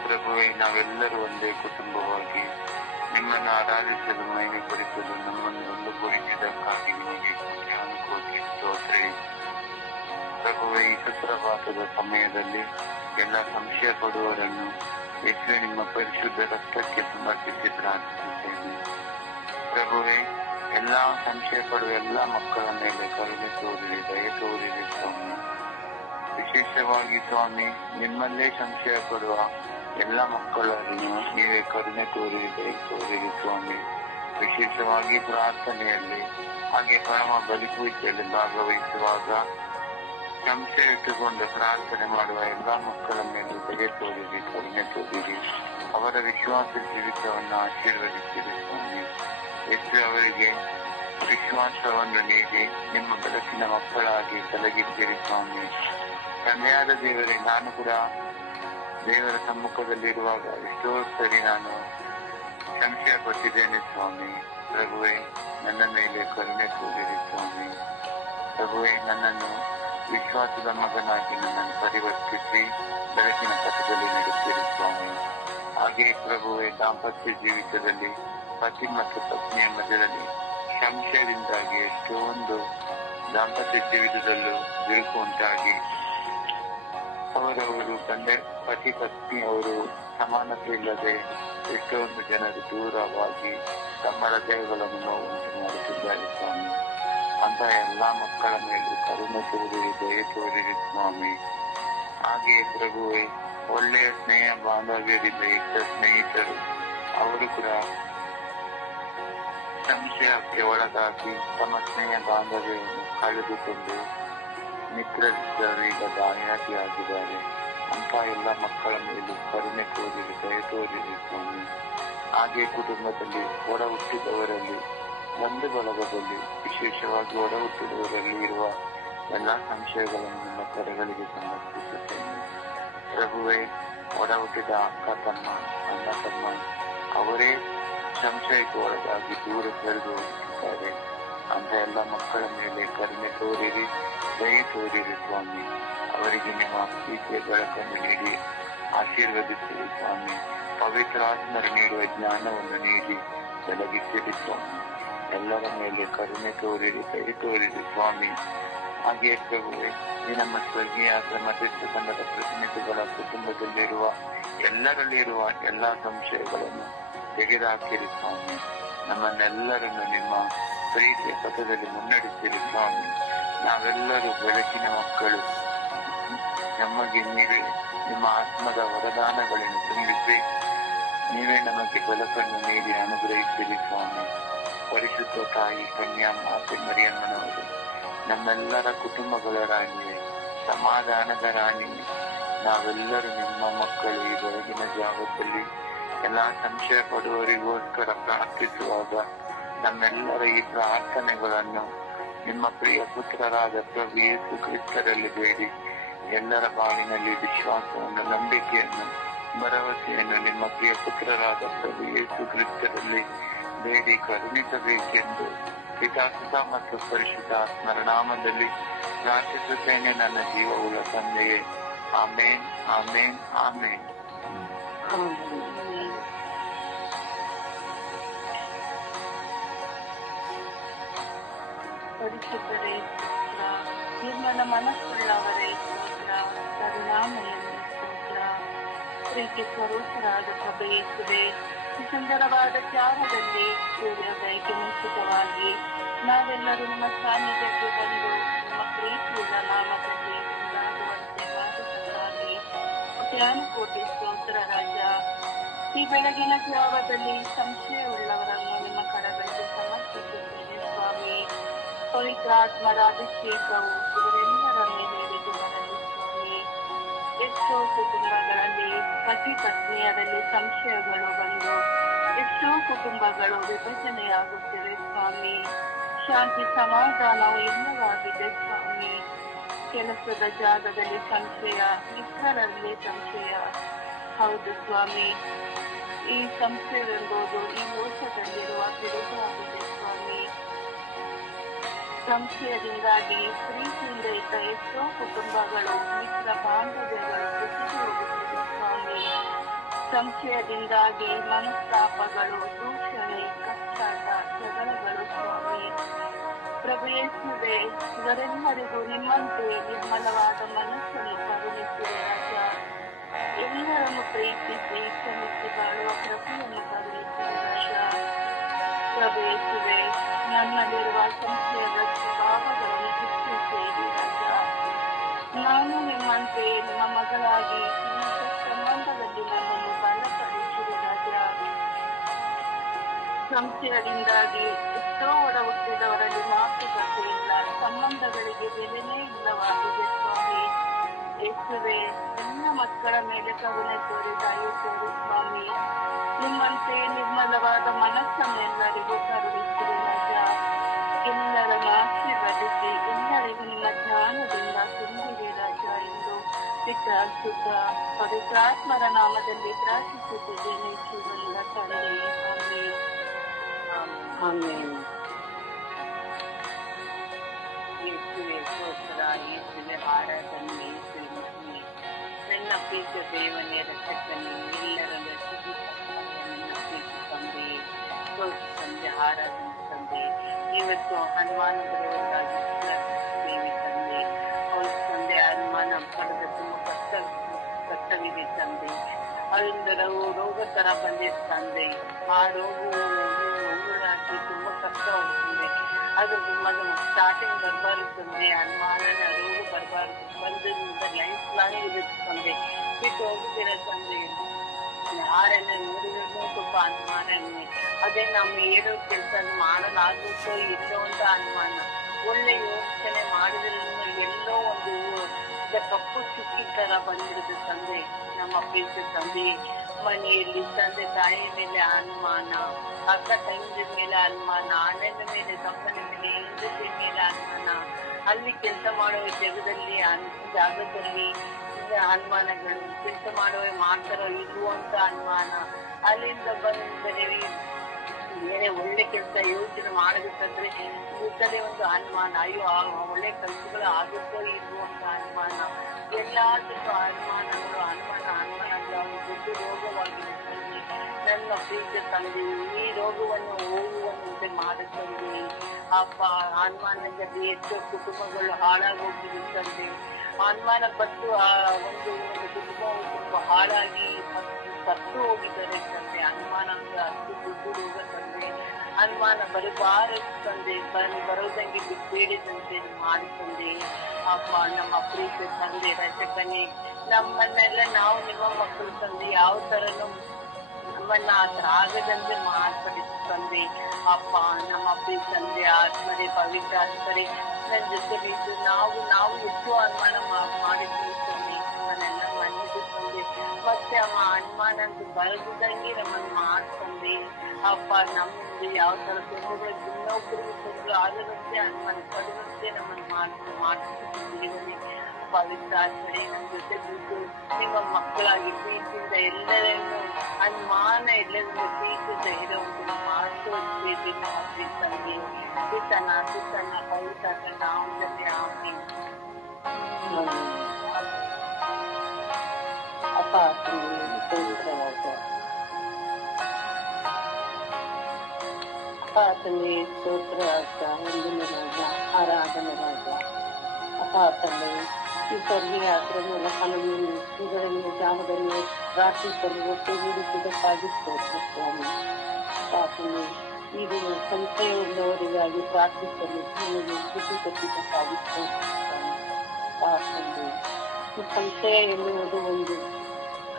ಪ್ರಭುವೇ, ನಾವೆಲ್ಲರೂ ಒಂದೇ ಕುಟುಂಬವಾಗಿ ನಿಮ್ಮನ್ನು ಆರಾಧಿಸಲು, ಮಹಿಮೆಪಡಿಸಲು ನಮ್ಮನ್ನು ಒಂದುಗೂಡಿಸಿದ್ದಕ್ಕಾಗಿ ನಿಮಗೆ ಕೋಟಿ ಸ್ತೋತ್ರ. ಪ್ರಭುವೇ, ಈ ಸುಪ್ರಭಾತದ ಸಮಯದಲ್ಲಿ ಎಲ್ಲ ಸಂಶಯ ಪಡುವವರನ್ನು ಯೇಸುವೆ ನಿಮ್ಮ ಪರಿಶುದ್ಧ ರಕ್ತಕ್ಕೆ ಸಮರ್ಪಿಸಿ ಪ್ರಾರ್ಥಿಸುತ್ತೇನೆ. ಪ್ರಭುವೇ, ಎಲ್ಲಾ ಸಂಶಯ ಪಡುವ ಎಲ್ಲ ಮಕ್ಕಳ ಮೇಲೆ ಕರುಣೆ ತೋರಿರಿ, ದಯ ತೋರಿರಿ ಸ್ವಾಮಿ. ವಿಶೇಷವಾಗಿ ಸ್ವಾಮಿ, ನಿಮ್ಮಲ್ಲೇ ಸಂಶಯ ಪಡುವ ಎಲ್ಲ ಮಕ್ಕಳನ್ನು ನೀವೇ ಕರುಣೆ ತೋರಿರಿ, ದಯ ತೋರಿರಿ ಸ್ವಾಮಿ. ವಿಶೇಷವಾಗಿ ಪ್ರಾರ್ಥನೆಯಲ್ಲಿ ಹಾಗೆ ಪರಮ ಬಲಿಪೂಜೆಯಲ್ಲಿ ಭಾಗವಹಿಸುವಾಗ ಸಂಶಯ ಇಟ್ಟುಕೊಂಡು ಪ್ರಾರ್ಥನೆ ಮಾಡುವ ಎಲ್ಲ ಮಕ್ಕಳ ಮೇಲೆ ದಯ ತೋರಿರಿ, ಕರುಣೆ ತೋರಿರಿ. ಅವರ ವಿಶ್ವಾಸ ಜೀವಿತವನ್ನು ಆಶೀರ್ವದಿಸಿರಿ ಸ್ವಾಮಿ. ಯೇಸು ಅವರಿಗೆ ವಿಶ್ವಾಸವನ್ನು ನೀಡಿ ನಿಮ್ಮ ಬೆಳಕಿನ ಮಕ್ಕಳಾಗಿ ತಲಗಿದ್ದೀರಿ ಸ್ವಾಮಿ. ತಂದೆಯಾದ ದೇವರೇ, ನಾನು ಕೂಡ ದೇವರ ಸಮ್ಮುಖದಲ್ಲಿರುವಾಗ ಎಷ್ಟೋ ಸರಿ ನಾನು ಸಂಶಯ ಪಟ್ಟಿದ್ದೇನೆ ಸ್ವಾಮಿ. ಪ್ರಭುವೇ, ನನ್ನ ಮೇಲೆ ಕರುಣೆ ತೋರಿರಿ ಸ್ವಾಮಿ. ಪ್ರಭುವೇ, ನನ್ನನ್ನು ವಿಶ್ವಾಸದ ಮಗನಾಗಿ ನನ್ನನ್ನು ಪರಿವರ್ತಿಸಿ ಬೆಳಕಿನ ಪಥದಲ್ಲಿ ನಡೆಸಿರಿ ಸ್ವಾಮಿ. ಹಾಗೆ ಪ್ರಭುವೇ, ದಾಂಪತ್ಯ ಜೀವಿತದಲ್ಲಿ ಪತಿ ಮತ್ತು ಪತ್ನಿಯ ಮಧ್ಯದಲ್ಲಿ ಸಂಶಯದಿಂದಾಗಿ ಎಷ್ಟೊಂದು ದಾಂಪತ್ಯ ಜೀವಿತದಲ್ಲೂ ಬಿರುಕು ಉಂಟಾಗಿ ಅವರವರು ಪತಿ ಪತ್ನಿ ಅವರು ಸಮಾನತೆ ಇಲ್ಲದೆ ಎಷ್ಟೊಂದು ಜನರು ದೂರವಾಗಿ ತಮ್ಮ ಹೃದಯಗಳನ್ನು ನೋವುಂಟು ಮಾಡುತ್ತಿದ್ದಾರೆ ಸ್ವಾಮಿ. ಅಂತಹ ಎಲ್ಲಾ ಮಕ್ಕಳ ಮೇಲೆ ಕರುಣೆ ತೋರಿರಿ, ದಯ ತೋರಿರಿ ಸ್ವಾಮಿ. ಹಾಗೆಯೇ ಪ್ರಭುವೇ, ಒಳ್ಳೆಯ ಸ್ನೇಹ ಬಾಂಧವ್ಯದಿಂದ ಇದ್ದ ಸ್ನೇಹಿತರು ಅವರು ಕೂಡ ಸಂಶಯಕ್ಕೆ ಒಳಗಾಗಿ ತಮ್ಮ ಸ್ನೇಹ ಬಾಂಧವ್ಯವನ್ನು ಕಳೆದುಕೊಂಡು ಮಿತ್ರರಿದ್ದರು ಈಗ ದಾಯಾದಿಯಾಗಿದ್ದಾರೆ. ಅಂತ ಎಲ್ಲ ಮಕ್ಕಳ ಮೇಲೆ ಕರುಣೆ ತೋರಿರಿ, ದಯ ತೋರಿರಿ ಸ್ವಾಮಿ. ಹಾಗೆ ಕುಟುಂಬದಲ್ಲಿ ಒಡ ಹುಟ್ಟಿದವರಲ್ಲಿ, ಒಂದು ಬಳಗದಲ್ಲಿ, ವಿಶೇಷವಾಗಿ ಒಡ ಹುಟ್ಟಿದವರಲ್ಲಿ ಇರುವ ಎಲ್ಲಾ ಸಂಶಯಗಳನ್ನು ನಿಮ್ಮ ಕರೆಗಳಿಗೆ ಸಮರ್ಪಿಸುತ್ತೇನೆ. ಪ್ರಭುವೇ, ಒಡ ಹುಟ್ಟಿದ ಅಕ್ಕ ತಮ್ಮ, ಅಣ್ಣ ತಮ್ಮ ಅವರೇ ಸಂಶಯಕ್ಕೆ ಒಳಗಾಗಿ ದೂರ ಸರಿದು ಹೋಗುತ್ತಿದ್ದಾರೆ. ಅಂತ ಎಲ್ಲ ಮಕ್ಕಳ ಮೇಲೆ ಕರುಣೆ ತೋರಿರಿ, ದಯ ತೋರಿರಿ ಸ್ವಾಮಿ. ಅವರಿಗೆ ನಿಮ್ಮ ಪ್ರೀತಿಯ ಬೆಳಕನ್ನು ನೀಡಿ ಆಶೀರ್ವದಿಸಿರಿ ಸ್ವಾಮಿ. ಪವಿತ್ರ ಆತ್ಮರು ನೀಡುವ ಜ್ಞಾನವನ್ನು ನೀಡಿ ಬೆಳಗಿಸಿರಿ ಸ್ವಾಮಿ. ಎಲ್ಲರ ಮೇಲೆ ಕರುಣೆ ತೋರಿರಿ, ದಯ ತೋರಿರಿ ಸ್ವಾಮಿ. ಹಾಗೆಯೇ ಪ್ರಭುವೇ, ಈ ನಮ್ಮ ಸ್ವರ್ಗೀಯ ಮಧ್ಯಸ್ಥ ತಂಡದ ಪ್ರತಿನಿಧಿಗಳ ಕುಟುಂಬದಲ್ಲಿರುವ ಎಲ್ಲರಲ್ಲಿರುವ ಎಲ್ಲಾ ಸಂಶಯಗಳನ್ನು ತೆಗೆದುಹಾಕಿರಿ ಸ್ವಾಮಿ. ನಮ್ಮನ್ನೆಲ್ಲರನ್ನು ನಿಮ್ಮ ಪ್ರೀತಿಯ ಪಥದಲ್ಲಿ ಮುನ್ನಡೆಸಿರಿ ಸ್ವಾಮಿ. ನಾವೆಲ್ಲರೂ ಬೆಳಕಿನ ಮಕ್ಕಳು. ನಮಗೆ ನೀವೇ ನಿಮ್ಮ ಆತ್ಮದ ವರದಾನಗಳನ್ನು ತುಂಬಿಸಿ ನೀವೇ ನಮಗೆ ಬೆಳಕನ್ನು ನೀಡಿ ಅನುಗ್ರಹಿಸಿರಿ ಸ್ವಾಮಿ. ಪರಿಶುದ್ಧ ತಾಯಿ ಕನ್ಯಾ ಮಾತೆ ಮರಿಯಮ್ಮನವರು ನಮ್ಮೆಲ್ಲರ ಕುಟುಂಬಗಳ ರಾಣಿಯೇ, ಸಮಾಧಾನದ ರಾಣಿಯೇ, ನಾವೆಲ್ಲರೂ ನಿಮ್ಮ ಮಕ್ಕಳು. ಈ ಬೆಳಗಿನ ಜಾಗದಲ್ಲಿ ಎಲ್ಲಾ ಸಂಶಯ ಪಡುವವರಿಗೋಸ್ಕರ ಪ್ರಾರ್ಥಿಸುವಾಗ ನಮ್ಮೆಲ್ಲರ ಈ ಪ್ರಾರ್ಥನೆಗಳನ್ನು ನಿಮ್ಮ ಪ್ರಿಯ ಪುತ್ರರಾದ ಪ್ರಭು ಯೇಸು ಕ್ರಿಸ್ತರಲ್ಲಿ ಬೇಡಿ ಎಲ್ಲರ ಬಾಳಿನಲ್ಲಿ ವಿಶ್ವಾಸವನ್ನು, ನಂಬಿಕೆಯನ್ನು, ಭರವಸೆಯನ್ನು ನಿಮ್ಮ ಪ್ರಿಯ ಪುತ್ರರಾದ ಪ್ರಭು ಯೇಸು ಕ್ರಿಸ್ತರಲ್ಲಿ ಬೇಡಿ ಕರುಣಿಸಬೇಕೆಂದು ಪಿತಾಸುತ ಮತ್ತು ಪರಿಶುದ್ಧಾತ್ಮರ ನಾಮದಲ್ಲಿ ಪ್ರಾರ್ಥಿಸುತ್ತೇನೆ ನನ್ನ ಜೀವವುಳ್ಳ ತಂದೆಯೇ. ಆಮೇನ್ ಆಮೇನ್ ಆಮೇನ್. ಪರಿಶುದ್ಧರೇ ಸ್ತೋತ್ರ, ನಿರ್ಮಲ ಮನಸ್ಸುಳ್ಳವರೇ ಸ್ತೋತ್ರ, ಕರುಣಾಮಯನೇ ಸ್ತೋತ್ರ. ಪ್ರೀತಿ ಸ್ವರೂಪರಾದ ಸಭೆಯಿಸುವೆ, ಸುಂದರವಾದ ತ್ಯಾಗದಲ್ಲಿ ಸೂರ್ಯೋದಯಕ್ಕೆ ಮುಂಚಿತವಾಗಿ ನಾವೆಲ್ಲರೂ ನಿಮ್ಮ ಸಾನ್ನಿಧ್ಯಕ್ಕೆ ಬಂದು ನಿಮ್ಮ ಪ್ರೀತಿಯುಳ್ಳ ನಾಮದಲ್ಲಿ ಒಂದಾಗುವಂತೆ ಮಾಡುವುದಾಗಿ ಧ್ಯಾನಕೋಟಿ ಸ್ತೋತ್ರ ರಾಜ. ಈ ಬೆಳಗಿನ ತ್ಯಾಗದಲ್ಲಿ ಸಂಶಯವುಳ್ಳವರನ್ನು ನಿಮ್ಮ ಕರಗಳಿಗೆ ಸಮರ್ಪಿಸುತ್ತೇನೆ ಸ್ವಾಮಿ. ಪವಿತ್ರಾತ್ಮರ ಅಭಿಷೇಕವು ಇವರೆಲ್ಲರ ಮೇಲೆ ಇಳಿದು ಬರಲಿ ಸ್ವಾಮಿ. ಎಷ್ಟೋ ಕುಟುಂಬಗಳಲ್ಲಿ ಪತಿ ಪತ್ನಿಯರಲ್ಲಿ ಸಂಶಯಗಳು ಬಂದು ಎಷ್ಟೋ ಕುಟುಂಬಗಳು ವಿಭಜನೆಯಾಗುತ್ತಿವೆ ಸ್ವಾಮಿ. ಶಾಂತಿ ಸಮಾಧಾನವು ಇಲ್ಲವಾಗಿದೆ ಸ್ವಾಮಿ. ಕೆಲಸದ ಜಾಗದಲ್ಲಿ ಸಂಶಯ, ಮಿತ್ರರಲ್ಲಿ ಸಂಶಯ. ಹೌದು ಸ್ವಾಮಿ, ಈ ಸಂಶಯವೆಂಬುದು ಈ ಲೋಕದಲ್ಲಿರುವ ಪಿಡುಗಾಗಿದೆ ಸ್ವಾಮಿ. ಸಂಶಯದಿಂದಾಗಿ ಪ್ರೀತಿಯಿಂದ ಇದ್ದ ಎಷ್ಟೋ ಕುಟುಂಬಗಳು, ಮಿತ್ರ ಬಾಂಧವ್ಯಗಳು ಕುಸಿದು ಹೋಗುತ್ತಿದೆ ಸ್ವಾಮಿ. ಸಂಶಯದಿಂದಾಗಿ ಮನಸ್ತಾಪಗಳು, ದೂಷಣೆ, ಕಚ್ಚಾಟ, ಜಗಳಗಳು ಸ್ವಾಮಿ. ಪ್ರಭು ಯೇಸುವೇ, ಇವರೆಲ್ಲರಿಗೂ ನಿಮ್ಮಂತೆ ನಿರ್ಮಲವಾದ ಮನಸ್ಸನ್ನು ಕರುಣಿಸಿದೆ ರಾಜ. ಎಲ್ಲರನ್ನು ಪ್ರೀತಿಸಿ ಕ್ಷಮಿಸಿ ಬಾಳುವ ಕೃಪೆಯನ್ನು ಕರುಣಿಸಿದೆ ರಾಜ. ಪ್ರಭು ಯೇಸುವೇ, ನನ್ನಲ್ಲಿರುವ ಸಂಶಯದ ಸ್ವಭಾವಗಳನ್ನು ಶಿಕ್ಷಿಸಿದೆ ರಾಜ. ನಾನು ನಿಮ್ಮಂತೆ ನಿಮ್ಮ ಮಗಳಾಗಿ ನಿಮ್ಮ ಸಂಬಂಧದಲ್ಲಿ ನನ್ನನ್ನು ಬಲಪಡಿಸಿದೆ ರಾಜ. ಸಂಶಯದಿಂದಾಗಿ ಎಷ್ಟೋ ಒಡ ಹುಟ್ಟಿದವರಲ್ಲಿ ಮಾತುಕತೆ ಇಲ್ಲ, ಸಂಬಂಧಗಳಿಗೆ ಬೆಲೆನೇ ಇಲ್ಲವಾಗಿದೆ ಸ್ವಾಮಿ. ಯೇಸುವೇ, ಎಲ್ಲ ಮಕ್ಕಳ ಮೇಲೆ ಕರುಣೆ ತೋರಿ ದಯೆ ತೋರಿ ಸ್ವಾಮಿ. ನಿಮ್ಮಂತೆ ನಿರ್ಮಲವಾದ ಮನಸ್ಸನ್ನು ಎಲ್ಲರಿಗೂ ಕರುಣಿಸಿದೆ ರಾಜ. ಎಲ್ಲರನ್ನು ಆಶೀರ್ವದಿಸಿ ಎಲ್ಲರಿಗೂ ನಿಮ್ಮ ಜ್ಞಾನದಿಂದ ತುಂಬಿದೆ ರಾಜ ಎಂದು ಪಿತ ಸುತ ಪವಿತ್ರಾತ್ಮರ ನಾಮದಲ್ಲಿ ಪ್ರಾರ್ಥಿಸುತ್ತಿದ್ದೇನೆ ಜೀವನದ ತಂದೆಯೇ. ಆಮೆನ್. ಯೇಸುವೆ ಸ್ತೋತ್ರ, ಯೇಸುವೆ ಆರಾಧನೆ, ಯೇಸುವೆ ಮಹಿಮೆ. ನನ್ನ ಪ್ರೀತಿಯ ದೇವನೇ, ರಕ್ಷಕನೇ, ಎಲ್ಲರನ್ನ ನನ್ನ ಪ್ರೀತಿ ತಂದೆ, ಸ್ತೋತ್ರ ತಂದೆ, ಆರಾಧನೆ ತಂದೆ. ಇವತ್ತು ಹನುಮಾನ ಬರುವುದಾಗಿ ದೇವಿ ತಂದೆ. ಹೌದು ತಂದೆ, ಹನುಮಾನ ಪಡೆದ ತುಂಬ ಕಷ್ಟವಿದೆ ತಂದೆ. ಅದರಿಂದ ರೋಗ ತರ ಬಂದಿದೆ ತಂದೆ. ಆ ರೋಗವು ಹಾಕಿ ತುಂಬಾ ಕಷ್ಟ ಆಗುತ್ತದೆ. ಅದು ಸ್ಟಾರ್ಟಿಂಗ್ ಬರಬಾರದು ತಂದೆ. ಹನುಮಾನನ ರೋಗ ಬರಬಾರದು, ಬಂದ್ರಿಂದ ಲೈಫ್ ಲಾಂಗ್ ಇರುತ್ತೆ ತಂದೆ. ಬಿಟ್ಟು ಹೋಗುತ್ತೀರ ತಂದೆ. ಯಾರನ್ನ ನೋಡಿದ್ರು ಸ್ವಲ್ಪ ಹನುಮಾನನೇ. ಅದೇ ನಾವು ಹೇಳೋ ಕೆಲಸ ಮಾಡಲಾಗುತ್ತೋ ಇಲ್ಲೋ ಅಂತ ಅನುಮಾನ. ಒಳ್ಳೆ ಯೋಚನೆ ಮಾಡಿದ್ರೂ ಎಲ್ಲೋ ಒಂದು ಕಪ್ಪು ಚುಕ್ಕಿ ತರ ಬಂದಿರುತ್ತೆ ತಂದೆ. ನಮ್ಮ ಪ್ರೀತಿ ತಂದೆ, ಮನೆಯಲ್ಲಿ ತಂದೆ ತಾಯಿ ಮೇಲೆ ಅನುಮಾನ, ಅಕ್ಕ ತಂಗಿ ಮೇಲೆ ಅನುಮಾನ, ಅಣ್ಣನ ಮೇಲೆ, ತಮ್ಮನ ಮೇಲೆ, ಹೆಂಡತಿ ಮೇಲೆ ಅನುಮಾನ. ಅಲ್ಲಿ ಕೆಲಸ ಮಾಡುವ ಜಾಗದಲ್ಲಿ ಅನುಮಾನಗಳು, ಕೆಲಸ ಮಾಡುವ ಮಾಡ್ತಾರೋ ಇರುವಂತ ಅನುಮಾನ. ಅಲ್ಲಿಂದ ಬಂದರೆ ಬೇರೆ ಒಳ್ಳೆ ಕೆಲಸ ಯೋಚನೆ ಮಾಡಬೇಕಂದ್ರೆ ಇರ್ತದೆ ಒಂದು ಅನುಮಾನ. ಅಯ್ಯೋ ಒಳ್ಳೆ ಕೆಲಸಗಳು ಆಗುತ್ತೋ ಇರುವಂತ ಅನುಮಾನ. ಎಲ್ಲದಕ್ಕೂ ಅನುಮಾನಗಳು, ಅನುಮಾನಗಳು ದೊಡ್ಡ ರೋಗವಾಗಿದೆ ತಂದೆ. ನನ್ನ ಪ್ರೀತಿ ತಂದೆ, ಈ ರೋಗವನ್ನು ಹೋಗುವಂತೆ ಮಾಡುತ್ತಂದೆ. ಅಪ್ಪ, ಅನುಮಾನದಲ್ಲಿ ಎಷ್ಟೋ ಕುಟುಂಬಗಳು ಹಾಳಾಗೋಗಿದೆ ತಂದೆ. ಅನುಮಾನ ಪಟ್ಟು ಒಂದು ಕುಟುಂಬ ತುಂಬ ಹಾಳಾಗಿ ಸತ್ತು ಹೋಗಿದ್ದಾರೆ ತಂದೆ. ಅನುಮಾನ ಅಂದ್ರೆ ಅಷ್ಟು ದೊಡ್ಡ ರೋಗ ತಂದೆ. ಅನುಮಾನ ಬರಬಾರದು ತಂದೆ, ಬರೋದಂಗೆ ಬಿಡಬೇಡಿ ತಂದೆ, ಮಾಡಿ ತಂದೆ. ಅಪ್ಪ, ನಮ್ಮ ಪ್ರೀತಿ ತಂದೆ, ರಕ್ಷಕನೇ, ನಮ್ಮನ್ನೆಲ್ಲ ನಾವು ನಿಮ್ಮ ಮಕ್ಕಳು ತಂದೆ, ಯಾವ ತರನು ನಮ್ಮನ್ನ ಆ ತರ ಆಗದಂತೆ ಮಾರ್ಪಡಿಸಿ ತಂದೆ. ಅಪ್ಪ, ನಮ್ಮ ಪ್ರೀತಿ ತಂದೆ, ಆತ್ಮರೇ, ಪವಿತ್ರ ಆತ್ಮರೇ, ನನ್ನ ಜೊತೆ ನಾವು ಎಷ್ಟು ಅನುಮಾನ ಮಾಡಿದ್ದೀವಿ ತಂದೆ. ನಮ್ಮನ್ನೆಲ್ಲ ಮನ್ನಿಸಿ ತಂದೆ. ಮತ್ತೆ ಅನುಮಾನ ಅಂತ ಬರದಂಗೆ ನಮ್ಮನ್ನು ಮಾಡ್ತಂದೆ. ಅಪ್ಪ, ನಮ್ಮಿಂದ ಯಾವ ತರ ತೊಂದರೆಗಳು ಇನ್ನೊಬ್ಬರಿಗೆ ತೊಂದರೆ ಆಗದಂತೆ ಅನುಮಾನ ಪಡುವಂತೆ ನಮ್ಮನ್ನು ಮಾಡ್ತಿದ್ದೀವಿ. ಪವಿತ್ರ ಆತ್ಮರೇ, ನಮ್ಮ ಜೊತೆ ಬಿದ್ದು ನಿಮ್ಮ ಮಕ್ಕಳಾಗಿ ಪ್ರೀತಿಯಿಂದ ಎಲ್ಲರನ್ನು ಅನುಮಾನ ಎಲ್ಲರಿಂದ ಪ್ರೀತಿಯಿಂದ ಇರುವಂತೆ ಮಾಡ್ತೋದ್ಬೇಕು. ನಮ್ಮ ಪ್ರೀತಂಗೆ ಸುತನ ಪವಿತ್ರ ನಾಮದಲ್ಲಿ ಆಮೆನ್. ತಂದೆಯೇ ಸ್ತೋತ್ರರಾಜ. ತಂದೆಯೇ ಸ್ತೋತ್ರರಾಜ, ಎಂದಿನ ರಾಜ, ಆರಾಧನ ರಾಜ. ತಂದೆಯೇ ಈ ಸ್ವರ್ಗೀಯ ಯಾತ್ರೆ ಮೂಲಕ ನಮ್ಮನ್ನು ಇದರಲ್ಲಿ ಜಾಗದಲ್ಲಿ ರಾತ್ರಿಸಲು ಒಟ್ಟುಗೂಡಿಸಿದ್ದಕ್ಕಾಗಿ ಸ್ತೋತ್ರ ಸ್ವಾಮಿ. ತಂದೆಯೇ ಈ ದಿನ ಸಂಶಯವುಳ್ಳವರಿಗಾಗಿ ಪ್ರಾರ್ಥಿಸಲು ನಿಮ್ಮನ್ನು ಸ್ತುತಿಪಟ್ಟಿದ್ದಕ್ಕಾಗಿ ಸ್ತೋತ್ರ ಸ್ವಾಮಿ. ತಂದೆಯೇ ಈ ಸಂಶಯ ಎನ್ನುವುದು ಒಂದು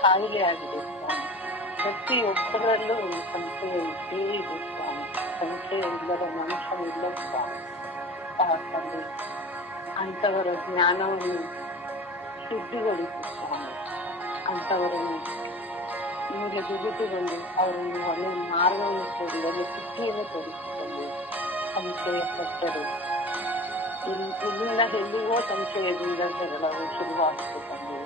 ಕಾಯಿಲೆ ಆಗಿದೆ ಸ್ವಾಮಿ. ಪ್ರತಿಯೊಬ್ಬರಲ್ಲೂ ಒಂದು ಸಂಶಯ ಇದ್ದೇ ಇದೆ ಸ್ವಾಮಿ. ಸಂಶಯ ಇಲ್ಲದ ಮನುಷ್ಯನಿಲ್ಲ ಸ್ವಾಮಿ. ತಂದೆ ಅಂಥವರ ಜ್ಞಾನವನ್ನು ಶುದ್ಧಿಗೊಳಿಸಿ ಸ್ವಾಮಿ. ಅಂಥವರನ್ನು ನಿಮಗೆ ದುಡಿದುಕೊಂಡು ಅವರನ್ನು ಒಳ್ಳೆಯ ಮಾರ್ಗವನ್ನು ಕೊಡಿ, ಒಳ್ಳೆಯ ಬುದ್ಧಿಯನ್ನು ತೋರಿಸಿಕೊಂಡು ಸಂಶಯ ಪಟ್ಟರು ಇಲ್ಲಿಂದ ಎಲ್ಲಿಗೋ ಸಂಶಯದಿಂದ ಜಗಳವು ಶುರುವಾಗುತ್ತದೆ.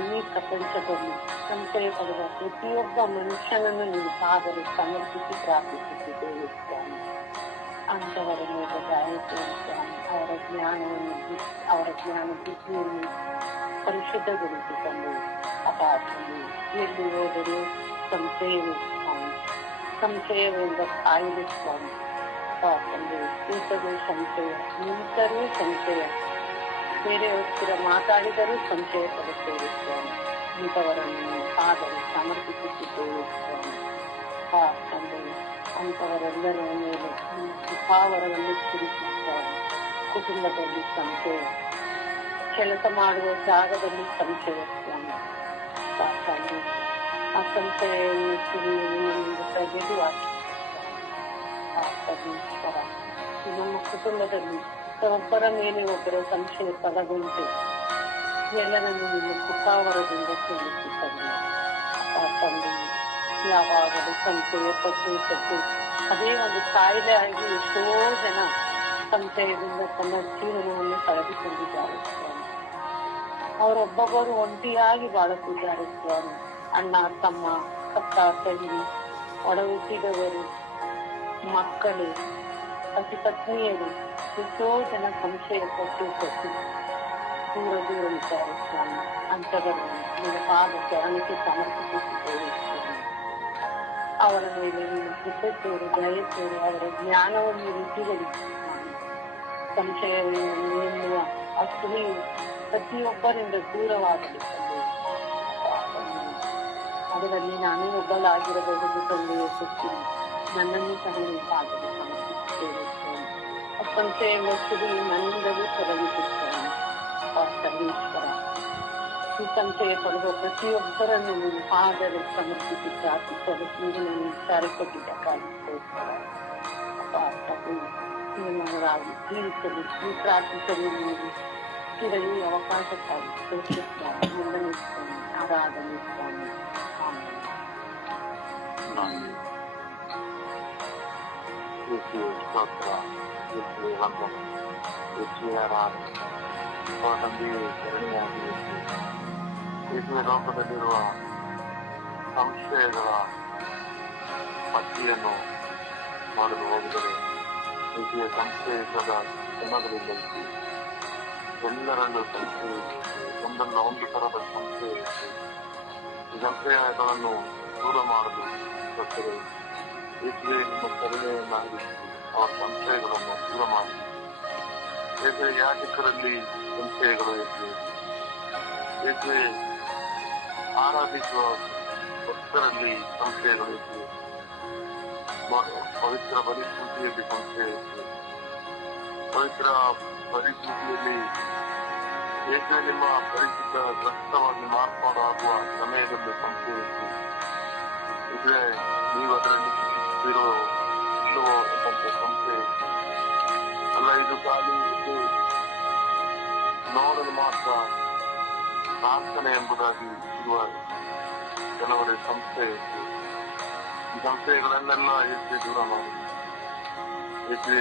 ಇಡೀ ಪ್ರಪಂಚದಲ್ಲಿ ಸಂಶಯ ಪಡೆದ ಪ್ರತಿಯೊಬ್ಬ ಮನುಷ್ಯನನ್ನು ನೀವು ಕಾದರೆ ಸಮರ್ಪಿಸಿ ಪ್ರಾರ್ಥಿಸುತ್ತಿದ್ದೇವೆ ಸ್ವಾಮಿ. ಅಂಥವರ ಮೇಲೆ ದಯ ತೋರಿ ಸ್ವಾಮಿ. ಅವರ ಜ್ಞಾನ ಬುದ್ಧಿಯನ್ನು ಪರಿಶುದ್ಧಗೊಳಿಸಿಕೊಂಡು ಎಲ್ಲಿ ಹೋದರೂ ಸಂಶಯವೇ ಸ್ವಾಮಿ. ಸಂಶಯವೆಂದ ಕಾಯಿಲೆ ಸ್ವಾಮಿ. ಕೂತರೂ ಸಂಶಯ, ನಿಂತರೂ ಸಂಶಯ, ಬೇರೆ ಹತ್ತಿರ ಮಾತಾಡಿದರೂ ಸಂಶಯ ಪಡುತ್ತೇವೆ ಸ್ವಾಮಿ. ಇಂಥವರನ್ನು ಆದರೂ ಸಮರ್ಪಿಸುತ್ತಿದ್ದೇವೆ ಸ್ವಾಮಿ. ತಂದೆ ಅಂಥವರೆಲ್ಲರ ಮೇಲೆ ಕೃಪಾವರವನ್ನು ಸುರಿಸಿ ಸ್ವಾಮಿ. ಕುಟುಂಬದಲ್ಲಿ ಸಂಶಯ, ಕೆಲಸ ಮಾಡುವ ಜಾಗದಲ್ಲಿ ಸಂಶಯ ಸ್ವಾಮಿ. ತಂದೆ ಆ ಸಂಶಯವನ್ನು ಸುರಿಯುವುದು ತೆಗೆದು ಹಾಕಿ ನಮ್ಮ ಕುಟುಂಬದಲ್ಲಿ ಒಬ್ಬರ ಮೇಲೆ ಒಬ್ಬರ ಸಂಶಯ ತಲಗುಂಟು ಎಲ್ಲರನ್ನು ನಿಮ್ಮ ಕೃಪಾವರದಿಂದ ಸಲ್ಲಿಸುತ್ತದೆ. ತಂದೆ ಯಾವಾಗಲೂ ಸಂಶಯ ಪಟ್ಟು ಅದೇ ಒಂದು ಕಾಯಿಲೆ ಆಗಿ ಎಷ್ಟೋ ಜನ ಸಂಶಯದಿಂದ ತನ್ನ ಜೀವನವನ್ನು ಕಳೆದುಕೊಂಡಿದ್ದಾರೆ ಸ್ವಾಮಿ. ಅವರೊಬ್ಬೊಬ್ಬರು ಒಂಟಿಯಾಗಿ ಬಾಳುತ್ತಿದ್ದಾರೆ ಸ್ವಾಮಿ. ಅಣ್ಣ, ತಮ್ಮ, ಅಕ್ಕ, ತಂಗಿ, ಒಡ ಹುಟ್ಟಿದವರು, ಮಕ್ಕಳು, ಪತಿ ಪತ್ನಿಯರು ಎಷ್ಟೋ ಜನ ಸಂಶಯ ಪಟ್ಟು ದೂರ ಇದ್ದಾರೆ ಸ್ವಾಮಿ. ಅಂಥವರನ್ನು ನಿಮ್ಮ ಪಾದ ಚರಣಕ್ಕೆ ಸಮರ್ಪಿಸುತ್ತಿದ್ದೇವೆ ಸ್ವಾಮಿ. ಅವರ ಮೇಲೆ ನೀವು ಕೃಪೆ ತೋರು, ದಯ ತೋರು, ಅವರ ಜ್ಞಾನವನ್ನು ರುಚಿಗೊಳಿಸಿ ಸ್ವಾಮಿ. ಸಂಶಯವನ್ನು ಎನ್ನುವ ಅಸುಳಿಯು ಪ್ರತಿಯೊಬ್ಬರಿಂದ ದೂರವಾಗಲಿ ತಂದೆ. ಅದರಲ್ಲಿ ನಾನೇ ಒಬ್ಬಳಾಗಿರಬಹುದು ತಂದೆಯ ಗೊತ್ತಿಲ್ಲ. ನನ್ನನ್ನು ಸಹ ನೀವು ಪಾದಕ್ಕೆ ಸಮರ್ಪಿಸುತ್ತೇವೆ ಸ್ವಾಮಿ. ಸಂಶಯಗಳ ಸುಳಿ ನನ್ನಿಂದಲೂ ತೊಲಗಿಸುತ್ತೇನೆ ಸರ್ವೇಶ್ವರ. ಈ ಸಂಶಯ ಪಡುವ ಪ್ರತಿಯೊಬ್ಬರನ್ನು ನೀವು ಪಾದಕ್ಕೆ ಸಮರ್ಪಿಸಿ ಪ್ರಾರ್ಥಿಸಲು ನೀವು ನನ್ನ ವಿಚಾರಕೊಟ್ಟಿದ್ದಕ್ಕಾಗಿ ನಿಮ್ಮವರಾಗಿ ಜೀವಿಸಲು ಈ ಪ್ರಾರ್ಥಿಸಲು ನೀವು ಇರಲಿ ಅವಕಾಶಕ್ಕಾಗಿ ಮುಂದನೆ ಸ್ವಾಮಿ. ಆರಾಧನೆ ಸ್ವಾಮಿ. ಲೋಕದಲ್ಲಿರುವ ಸಂಶಯಗಳ ಪಟ್ಟಿಯನ್ನು ಮಾಡಲು ಹೋಗಿದರೆ ರೀತಿಯ ಸಂಶಯದ ಜನಗಳಿಂದ ಎಲ್ಲರಲ್ಲೂ ಸಂಶಯ ಒಂದಲ್ಲ ಒಂದು ತರದ ಸಂಶಯ ಈ ಸಂಶಯಗಳನ್ನು ದೂರ ಮಾಡಲು ಗೊತ್ತಿದೆ. ಏಕೆ ನಿಮ್ಮ ಕರುಣೆಯನ್ನಾಗಿಸಿ ಅವರ ಸಂಶಯಗಳನ್ನು ದೂರ ಮಾಡಿ. ಏಕೆ ಯಾಜಕರಲ್ಲಿ ಸಂಶಯಗಳು ಏಕೆ ಆರಾಧಿಸುವ ಭಕ್ತರಲ್ಲಿ ಸಂಶಯಗಳು ಪವಿತ್ರ ಪರಿಸ್ಥಿತಿಯಲ್ಲಿ ಸಂಶಯ ಪವಿತ್ರ ಪರಿಸ್ಥಿತಿಯಲ್ಲಿ ಏಕೆ ನಿಮ್ಮ ಪರಿಚಿತ ರಕ್ತವಾಗಿ ಮಾರ್ಪಾಡಾಗುವ ಸಮಯದಲ್ಲಿ ಸಂಶಯ ಇದ್ರೆ ನೀವು ಅದರಲ್ಲಿ ಇಲ್ಲವೋ ಎಂಬಂತ ಸಂಶಯ ಅಲ್ಲ. ಇದು ಖಾಲಿ ನೋಡಲು ಮಾತ್ರ ಪ್ರಾರ್ಥನೆ ಎಂಬುದಾಗಿ ಇರುವ ಕೆಲವರ ಸಂಶಯ. ಈ ಸಂಶಯಗಳನ್ನೆಲ್ಲ ಏಕೆ ದೂರ ಮಾಡಿ. ಏಕೆ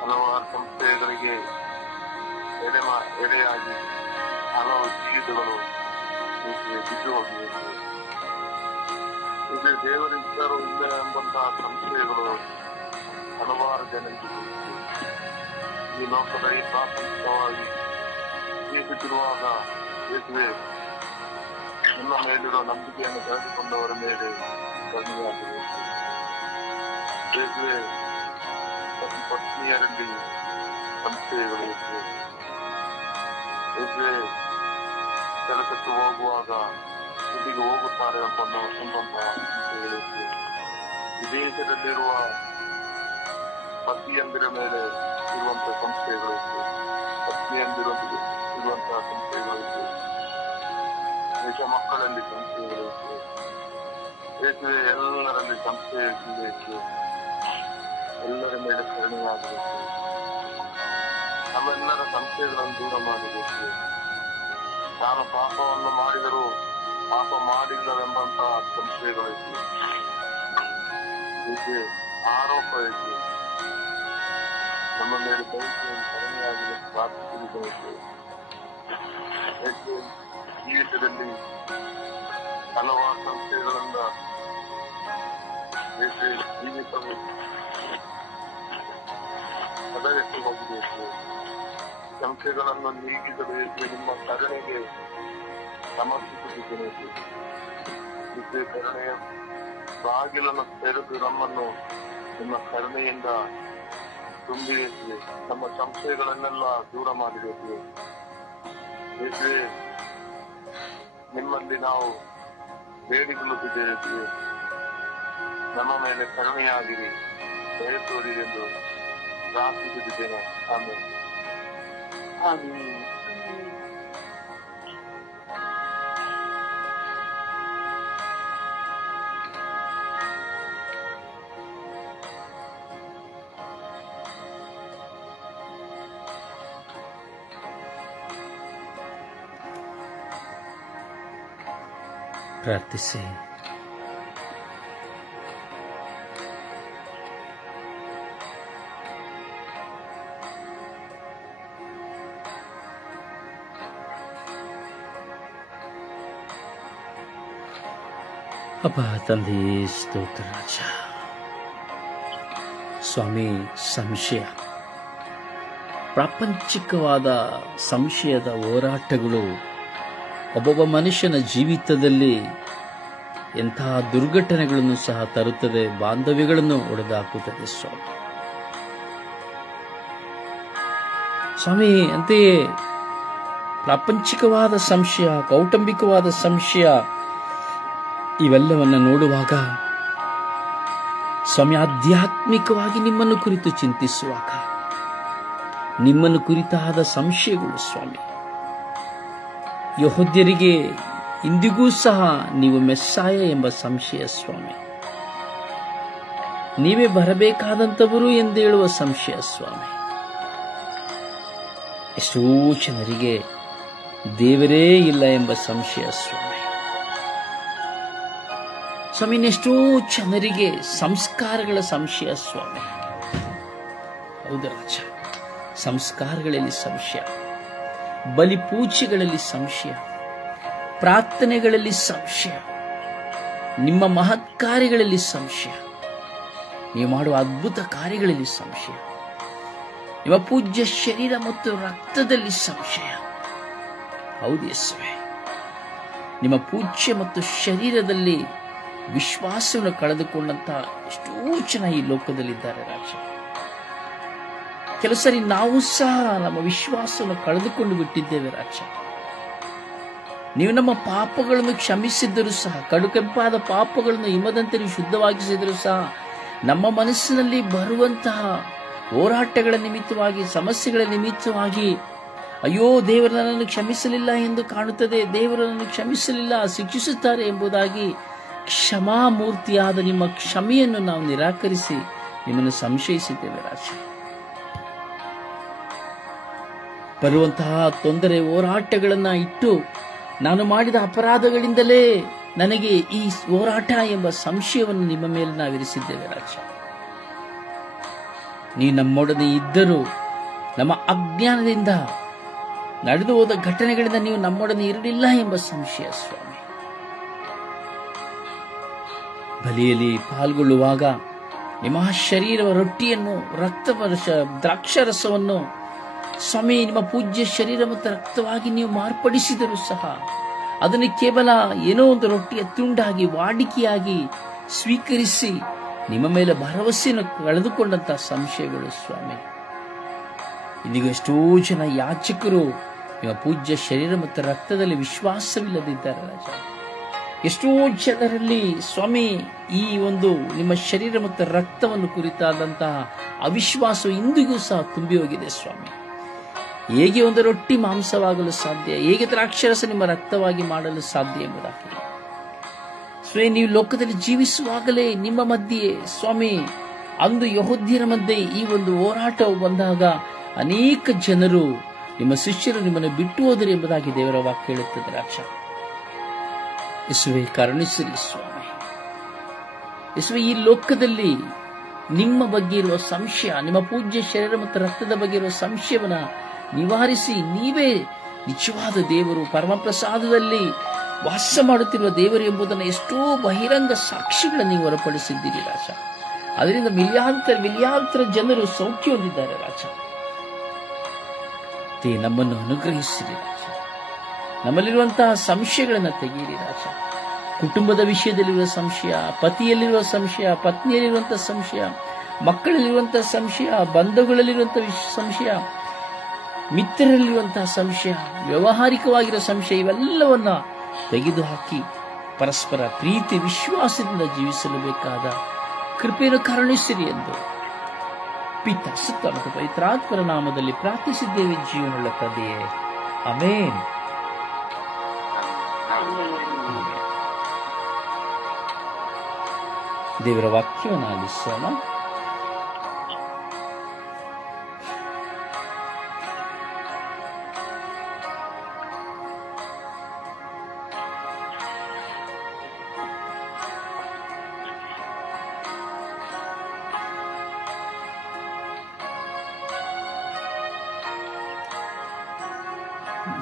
ಹಲವಾರು ಸಂಶಯಗಳಿಗೆ ಎಡೆಯಾಗಿ ಹಲವು ಜೀವಿತಗಳು ಬಿದ್ದು ಹೋಗಿವೆ. ಇದು ದೇವರಿದ್ದರೂ ಇಲ್ಲ ಎಂಬಂತಹ ಸಂಶಯಗಳು ಹಲವಾರು ಜನರಿಗೆ ಈ ಲೋಕದ ಈ ಪ್ರಾಥಮಿಕವಾಗಿ ಜೀವಿಸಿರುವಾಗ ಯೇಸುವೆ, ನಿಮ್ಮ ಮೇಲಿರುವ ನಂಬಿಕೆಯನ್ನು ಕಳೆದುಕೊಂಡವರ ಮೇಲೆ ಕರುಣೆಯಾಗಬೇಕು. ಯೇಸುವೆ, ಪತ್ನಿಯರಲ್ಲಿ ಸಂಶಯಗಳು ಇವೆ. ಯೇಸುವೆ, ಕೆಲಸಕ್ಕೆ ಹೋಗುವಾಗ ಇಲ್ಲಿಗೆ ಹೋಗುತ್ತಾರೆ ಎಂಬಂತಹ ಸಂಶಯಗಳು ಇವೆ. ವಿದೇಶದಲ್ಲಿರುವ ಪತಿಯಂದಿರ ಮೇಲೆ ಇರುವಂತಹ ಸಂಶಯಗಳು ಇವೆ. ಪತ್ನಿಯಂದಿರೊಂದಿಗೆ ಇರುವಂತಹ ಸಂಶಯಗಳು ಇವೆ. ದೇಶ ಮಕ್ಕಳಲ್ಲಿ ಸಂಶಯಗಳು ಇವೆ. ಯೇಸುವೆ, ಎಲ್ಲರಲ್ಲಿ ಸಂಶಯ ಇವೆ. ಎಲ್ಲರ ಮೇಲೆ ಕರುಣೆಯಾಗಬೇಕು. ನಮ್ಮೆಲ್ಲರ ಸಂಶಯಗಳನ್ನು ದೂರ ಮಾಡಬೇಕು. ನಾನು ಪಾಪವನ್ನು ಮಾಡಿದರೂ ಪಾಪ ಮಾಡಿಲ್ಲವೆಂಬಂತಹ ಸಂಶಯಗಳು ಇವೆ. ಹೀಗೆ ಆರೋಪ ಇದೆ. ನಮ್ಮ ಮೇಲೆ ದಯವಿಟ್ಟು ಕರುಣೆಯಾಗಲು ಪ್ರಾರ್ಥಿಸಬೇಕು. ಜೀವಿತದಲ್ಲಿ ಹಲವಾರು ಸಂಶಯಗಳಿಂದ ಜೀವಿತವು ಹದಗೆಟ್ಟು ಹೋಗಬೇಕು. ಸಂಶಯಗಳನ್ನು ನೀಗಿಸಬೇಕು. ನಿಮ್ಮ ಕರುಣೆಗೆ ಸಮರ್ಪಿಸುತ್ತಿದ್ದೇನೆ. ಕರುಣೆಯ ಬಾಗಿಲನ್ನು ತೆರೆದು ನಮ್ಮನ್ನು ನಿಮ್ಮ ಕರುಣೆಯಿಂದ ತುಂಬಿಸಿ ನಮ್ಮ ಸಂಶಯಗಳನ್ನೆಲ್ಲ ದೂರ ಮಾಡಿಬೇಕು. ನಿಮ್ಮಲ್ಲಿ ನಾವು ಬೇಡಿಕೊಳ್ಳುತ್ತಿದ್ದೇವೆ. ನಮ್ಮ ಮೇಲೆ ಕರುಣೆಯಾಗಿರಿ, ದಯ ತೋರಿರಿ ಎಂದು ಪ್ರಾರ್ಥಿಸುತ್ತಿದ್ದೇನೆ. ಆಮೇಲೆ ಪ್ರಾರ್ಥಿಸಿ. ಅಪ್ಪ ತಂದೆ, ಸ್ತೋತ್ರ ರಾಜ. ಸ್ವಾಮಿ, ಸಂಶಯ, ಪ್ರಾಪಂಚಿಕವಾದ ಸಂಶಯದ ಹೋರಾಟಗಳು ಒಬ್ಬೊಬ್ಬ ಮನುಷ್ಯನ ಜೀವಿತದಲ್ಲಿ ಎಂತಹ ದುರ್ಘಟನೆಗಳನ್ನು ಸಹ ತರುತ್ತದೆ, ಬಾಂಧವ್ಯಗಳನ್ನು ಒಡೆದಾಕುತ್ತದೆ. ಸ್ವಾಮಿ, ಅಂತೆಯೇ ಪ್ರಾಪಂಚಿಕವಾದ ಸಂಶಯ, ಕೌಟುಂಬಿಕವಾದ ಸಂಶಯ ಇವೆಲ್ಲವನ್ನು ನೋಡುವಾಗ ಸ್ವಾಮಿ, ಆಧ್ಯಾತ್ಮಿಕವಾಗಿ ನಿಮ್ಮನ್ನು ಕುರಿತು ಚಿಂತಿಸುವಾಗ ನಿಮ್ಮನ್ನು ಕುರಿತಾದ ಸಂಶಯಗಳು ಸ್ವಾಮಿ, ಯೆಹೂದ್ಯರಿಗೆ ಇಂದಿಗೂ ಸಹ ನೀವು ಮೆಸ್ಸಾಯ ಎಂಬ ಸಂಶಯ ಸ್ವಾಮಿ, ನೀವೇ ಬರಬೇಕಾದಂಥವರು ಎಂದು ಹೇಳುವ ಸಂಶಯ ಸ್ವಾಮಿ. ಎಷ್ಟೋ ಜನರಿಗೆ ದೇವರೇ ಇಲ್ಲ ಎಂಬ ಸಂಶಯ ಸ್ವಾಮಿ. ಸ್ವಾಮಿ, ಎಷ್ಟೋ ಜನರಿಗೆ ಸಂಸ್ಕಾರಗಳ ಸಂಶಯ ಸ್ವಾಮಿ. ಹೌದು ರಾಜ, ಸಂಸ್ಕಾರಗಳಲ್ಲಿ ಸಂಶಯ, ಬಲಿಪೂಜೆಗಳಲ್ಲಿ ಸಂಶಯ, ಪ್ರಾರ್ಥನೆಗಳಲ್ಲಿ ಸಂಶಯ, ನಿಮ್ಮ ಮಹತ್ ಕಾರ್ಯಗಳಲ್ಲಿ ಸಂಶಯ, ನೀವು ಮಾಡುವ ಅದ್ಭುತ ಕಾರ್ಯಗಳಲ್ಲಿ ಸಂಶಯ, ನಿಮ್ಮ ಪೂಜ್ಯ ಶರೀರ ಮತ್ತು ರಕ್ತದಲ್ಲಿ ಸಂಶಯ. ಹೌದು ಯೇಸುವೆ, ನಿಮ್ಮ ಪೂಜ್ಯ ಮತ್ತು ಶರೀರದಲ್ಲಿ ವಿಶ್ವಾಸವನ್ನು ಕಳೆದುಕೊಂಡಂತಹ ಎಷ್ಟೋ ಜನ ಈ ಲೋಕದಲ್ಲಿದ್ದಾರೆ ರಾಜ. ಕೆಲವು ಸರಿ ನಾವು ಸಹ ನಮ್ಮ ವಿಶ್ವಾಸವನ್ನು ಕಳೆದುಕೊಂಡು ಬಿಟ್ಟಿದ್ದೇವೆ ರಾಜ. ನೀವು ನಮ್ಮ ಪಾಪಗಳನ್ನು ಕ್ಷಮಿಸಿದ್ದರೂ ಸಹ, ಕಡುಕೆಂಪಾದ ಪಾಪಗಳನ್ನು ಹಿಮದಂತೆ ನೀವು ಶುದ್ಧವಾಗಿಸಿದರೂ ಸಹ, ನಮ್ಮ ಮನಸ್ಸಿನಲ್ಲಿ ಬರುವಂತಹ ಹೋರಾಟಗಳ ನಿಮಿತ್ತವಾಗಿ, ಸಮಸ್ಯೆಗಳ ನಿಮಿತ್ತವಾಗಿ, ಅಯ್ಯೋ ದೇವರು ನನ್ನನ್ನು ಕ್ಷಮಿಸಲಿಲ್ಲ ಎಂದು ಕಾಣುತ್ತದೆ, ದೇವರು ನನ್ನನ್ನು ಕ್ಷಮಿಸಲಿಲ್ಲ, ಶಿಕ್ಷಿಸುತ್ತಾರೆ ಎಂಬುದಾಗಿ ಕ್ಷಮಾಮೂರ್ತಿಯಾದ ನಿಮ್ಮ ಕ್ಷಮೆಯನ್ನು ನಾವು ನಿರಾಕರಿಸಿ ನಿಮ್ಮನ್ನು ಸಂಶಯಿಸಿದ್ದೇವೆ ರಾಜ. ಬರುವಂತಹ ತೊಂದರೆ ಹೋರಾಟಗಳನ್ನ ಇಟ್ಟು, ನಾನು ಮಾಡಿದ ಅಪರಾಧಗಳಿಂದಲೇ ನನಗೆ ಈ ಹೋರಾಟ ಎಂಬ ಸಂಶಯವನ್ನು ನಿಮ್ಮ ಮೇಲೆ ನಾವಿರಿಸಿದ್ದೇವೆ ರಾಜ. ನೀ ನಮ್ಮೊಡನೆ ಇದ್ದರೂ ನಮ್ಮ ಅಜ್ಞಾನದಿಂದ ನಡೆದು ಹೋದ ಘಟನೆಗಳಿಂದ ನೀವು ನಮ್ಮೊಡನೆ ಇರಲಿಲ್ಲ ಎಂಬ ಸಂಶಯ ಸ್ವಾಮಿ. ಬಲಿಯಲ್ಲಿ ಪಾಲ್ಗೊಳ್ಳುವಾಗ ನಿಮ್ಮ ಶರೀರವ ರೊಟ್ಟಿಯನ್ನು, ರಕ್ತವರ್ಷ, ದ್ರಾಕ್ಷರಸವನ್ನು ಸ್ವಾಮಿ, ನಿಮ್ಮ ಪೂಜ್ಯ ಶರೀರ ಮತ್ತು ರಕ್ತವಾಗಿ ನೀವು ಮಾರ್ಪಡಿಸಿದರೂ ಸಹ ಅದನ್ನು ಕೇವಲ ಏನೋ ಒಂದು ರೊಟ್ಟಿಯ ತುಂಡಾಗಿ ವಾಡಿಕೆಯಾಗಿ ಸ್ವೀಕರಿಸಿ ನಿಮ್ಮ ಮೇಲೆ ಭರವಸೆಯನ್ನು ಕಳೆದುಕೊಂಡಂತಹ ಸಂಶಯಗಳು ಸ್ವಾಮಿ. ಇಂದಿಗೂ ಎಷ್ಟೋ ಜನ ಯಾಚಕರು ನಿಮ್ಮ ಪೂಜ್ಯ ಶರೀರ ಮತ್ತು ರಕ್ತದಲ್ಲಿ ವಿಶ್ವಾಸವಿಲ್ಲದಿದ್ದಾರೆ ರಾಜ. ಎಷ್ಟೋ ಜನರಲ್ಲಿ ಸ್ವಾಮಿ ಈ ಒಂದು ನಿಮ್ಮ ಶರೀರ ಮತ್ತು ರಕ್ತವನ್ನು ಕುರಿತಾದಂತಹ ಅವಿಶ್ವಾಸವು ಇಂದಿಗೂ ಸಹ ತುಂಬಿ ಹೋಗಿದೆ ಸ್ವಾಮಿ. ಹೇಗೆ ಒಂದು ರೊಟ್ಟಿ ಮಾಂಸವಾಗಲು ಸಾಧ್ಯ, ಹೇಗೆ ದ್ರಾಕ್ಷರಸ ನಿಮ್ಮ ರಕ್ತವಾಗಿ ಮಾಡಲು ಸಾಧ್ಯ ಎಂಬುದಾಗಿ ಸ್ವಾಮಿ, ನೀವು ಲೋಕದಲ್ಲಿ ಜೀವಿಸುವಾಗಲೇ ನಿಮ್ಮ ಮಧ್ಯೆ ಸ್ವಾಮಿ, ಅಂದು ಯಹೂದ್ಯರ ಮಧ್ಯೆ ಈ ಒಂದು ಹೋರಾಟವು ಬಂದಾಗ ಅನೇಕ ಜನರು ನಿಮ್ಮ ಶಿಷ್ಯರು ನಿಮ್ಮನ್ನು ಬಿಟ್ಟು ಹೋದರು ಎಂಬುದಾಗಿ ದೇವರ ವಾಕ್ಯ ಹೇಳುತ್ತದೆ ರಾಜ. ಯೇಸುವೇ, ಕರುಣಿಸಿರಿ ಸ್ವಾಮಿ. ಯೇಸುವೇ, ಈ ಲೋಕದಲ್ಲಿ ನಿಮ್ಮ ಬಗ್ಗೆ ಇರುವ ಸಂಶಯ, ನಿಮ್ಮ ಪೂಜ್ಯ ಶರೀರ ಮತ್ತು ರಕ್ತದ ಬಗ್ಗೆ ಇರುವ ಸಂಶಯವನ್ನ ನಿವಾರಿಸಿ ನೀವೇ ನಿಜವಾದ ದೇವರು, ಪರಮಪ್ರಸಾದದಲ್ಲಿ ವಾಸ ಮಾಡುತ್ತಿರುವ ದೇವರು ಎಂಬುದನ್ನು ಎಷ್ಟೋ ಬಹಿರಂಗ ಸಾಕ್ಷಿಗಳನ್ನು ನೀವು ಹೊರಪಡಿಸಿದ್ದೀರಿ ರಾಜ. ಅದರಿಂದ ಮಿಲಿಯಾಂತರ ಜನರು ಸೌಖ್ಯ ಹೊಂದಿದ್ದಾರೆ ರಾಜ. ನಮ್ಮನ್ನು ಅನುಗ್ರಹಿಸಿರಿ ರಾಜ. ನಮ್ಮಲ್ಲಿರುವಂತಹ ಸಂಶಯಗಳನ್ನು ತೆಗೆಯಿರಿ ರಾಜ. ಕುಟುಂಬದ ವಿಷಯದಲ್ಲಿರುವ ಸಂಶಯ, ಪತಿಯಲ್ಲಿರುವ ಸಂಶಯ, ಪತ್ನಿಯಲ್ಲಿರುವಂತಹ ಸಂಶಯ, ಮಕ್ಕಳಲ್ಲಿರುವಂತಹ ಸಂಶಯ, ಬಂಧುಗಳಲ್ಲಿರುವಂತಹ ಸಂಶಯ, ಮಿತ್ರರಲ್ಲಿರುವಂತಹ ಸಂಶಯ, ವ್ಯಾವಹಾರಿಕವಾಗಿರುವ ಸಂಶಯ, ಇವೆಲ್ಲವನ್ನ ತೆಗೆದುಹಾಕಿ ಪರಸ್ಪರ ಪ್ರೀತಿ ವಿಶ್ವಾಸದಿಂದ ಜೀವಿಸಲು ಬೇಕಾದ ಕೃಪೆಯನ್ನು ಕರುಣಿಸಿರಿ ಎಂದು ಪಿತ ಸುತ್ತ ಮತ್ತು ಪವಿತ್ರಾತ್ಮರ ನಾಮದಲ್ಲಿ ಪ್ರಾರ್ಥಿಸಿದ್ದೇವೆ ಜೀವನವುಳ್ಳ ತಂದೆಯೇ, ಆಮೆನ್. ದೇವರ ವಾಕ್ಯವನ್ನು ಆಲಿಸೋಣ.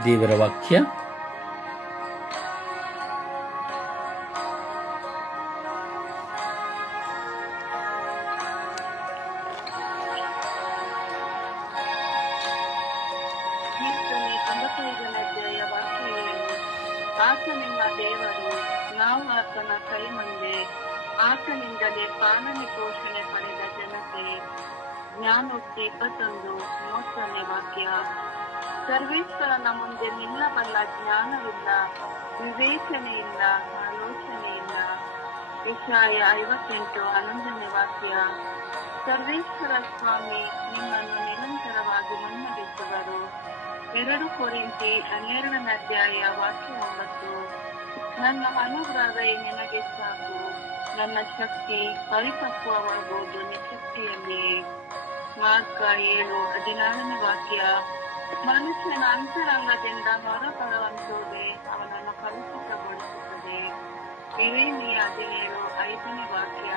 ದೇವರ ವಾಕ್ಯ ಆತನಿಂದ ದೇವರು, ನಾವು ಆತನ ಕೈ ಮುಂದೆ, ಆತನಿಂದಲೇ ಪಾಲನೆ ಪೋಷಣೆ ಪಡೆದ ಜನತೆ. ಜ್ಞಾನೋಕ್ತಿ 21:30 ವಾಕ್ಯ. ಸರ್ವೇಶ್ವರನ ಮುಂದೆ ನಿಲ್ಲಬಲ್ಲ ಜ್ಞಾನವಿಲ್ಲ, ವಿವೇಚನೆ ಇಲ್ಲ, ಆಲೋಚನೆ ಇಲ್ಲ. ಯೆಶಾಯ 58:11 ವಾಕ್ಯ. ಸರ್ವೇಶ್ವರ ಸ್ವಾಮಿ ನಿಮ್ಮನ್ನು ನಿರಂತರವಾಗಿ ಮುನ್ನಡೆಸುವರು. 2 ಕೊರಿಂಥಿ 12 ವಾಕ್ಯ 9. ನನ್ನ ಅನುಗ್ರಹವೇ ನಿನಗೆ ಸಾಕು, ನನ್ನ ಶಕ್ತಿ ಪರಿಪಕ್ವವಾಗುವುದು ನಿಶಕ್ತಿಯಲ್ಲಿಯೇ. ಮಾರ್ಕ 7:14 ವಾಕ್ಯ. ಮನುಷ್ಯನ ಅಂತರಂಗದಿಂದ ಹೊರಬರುವಂತುದೇ ಅವನನ್ನು ಕಲುಷಿತಗೊಳಿಸುತ್ತದೆ. ಇರೇಮಿಯ 17:5 ವಾಕ್ಯ.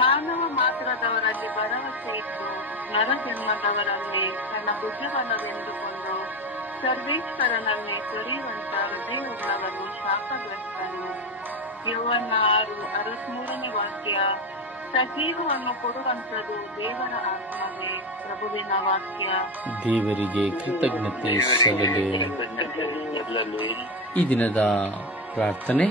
ಮಾನವ ಮಾತ್ರದವರಲ್ಲಿ ಭರವಸೆ ಇಟ್ಟು ನರಜನ್ಮದವರಲ್ಲಿ ತನ್ನ ಭುಜಬಲವೆಂದುಕೊಂಡು ಸರ್ವೇಶ್ವರನನ್ನೇ ತೊರೆಯುವಂತ ಹೃದಯವುಳ್ಳವನು ಶಾಪಗ್ರಸ್ತನು. ಯೌವನ 6:63 ವಾಕ್ಯ. ಸಜೀವವನ್ನು ಕೊಡುವಂಥದ್ದು ದೇವರ ಆತ್ಮವೇ. ಪ್ರಭುವಿನ ವಾಕ್ಯ. ದೇವರಿಗೆ ಕೃತಜ್ಞತೆ ಸಲ್ಲಲಿ. ಈ ದಿನದ ಪ್ರಾರ್ಥನೆ.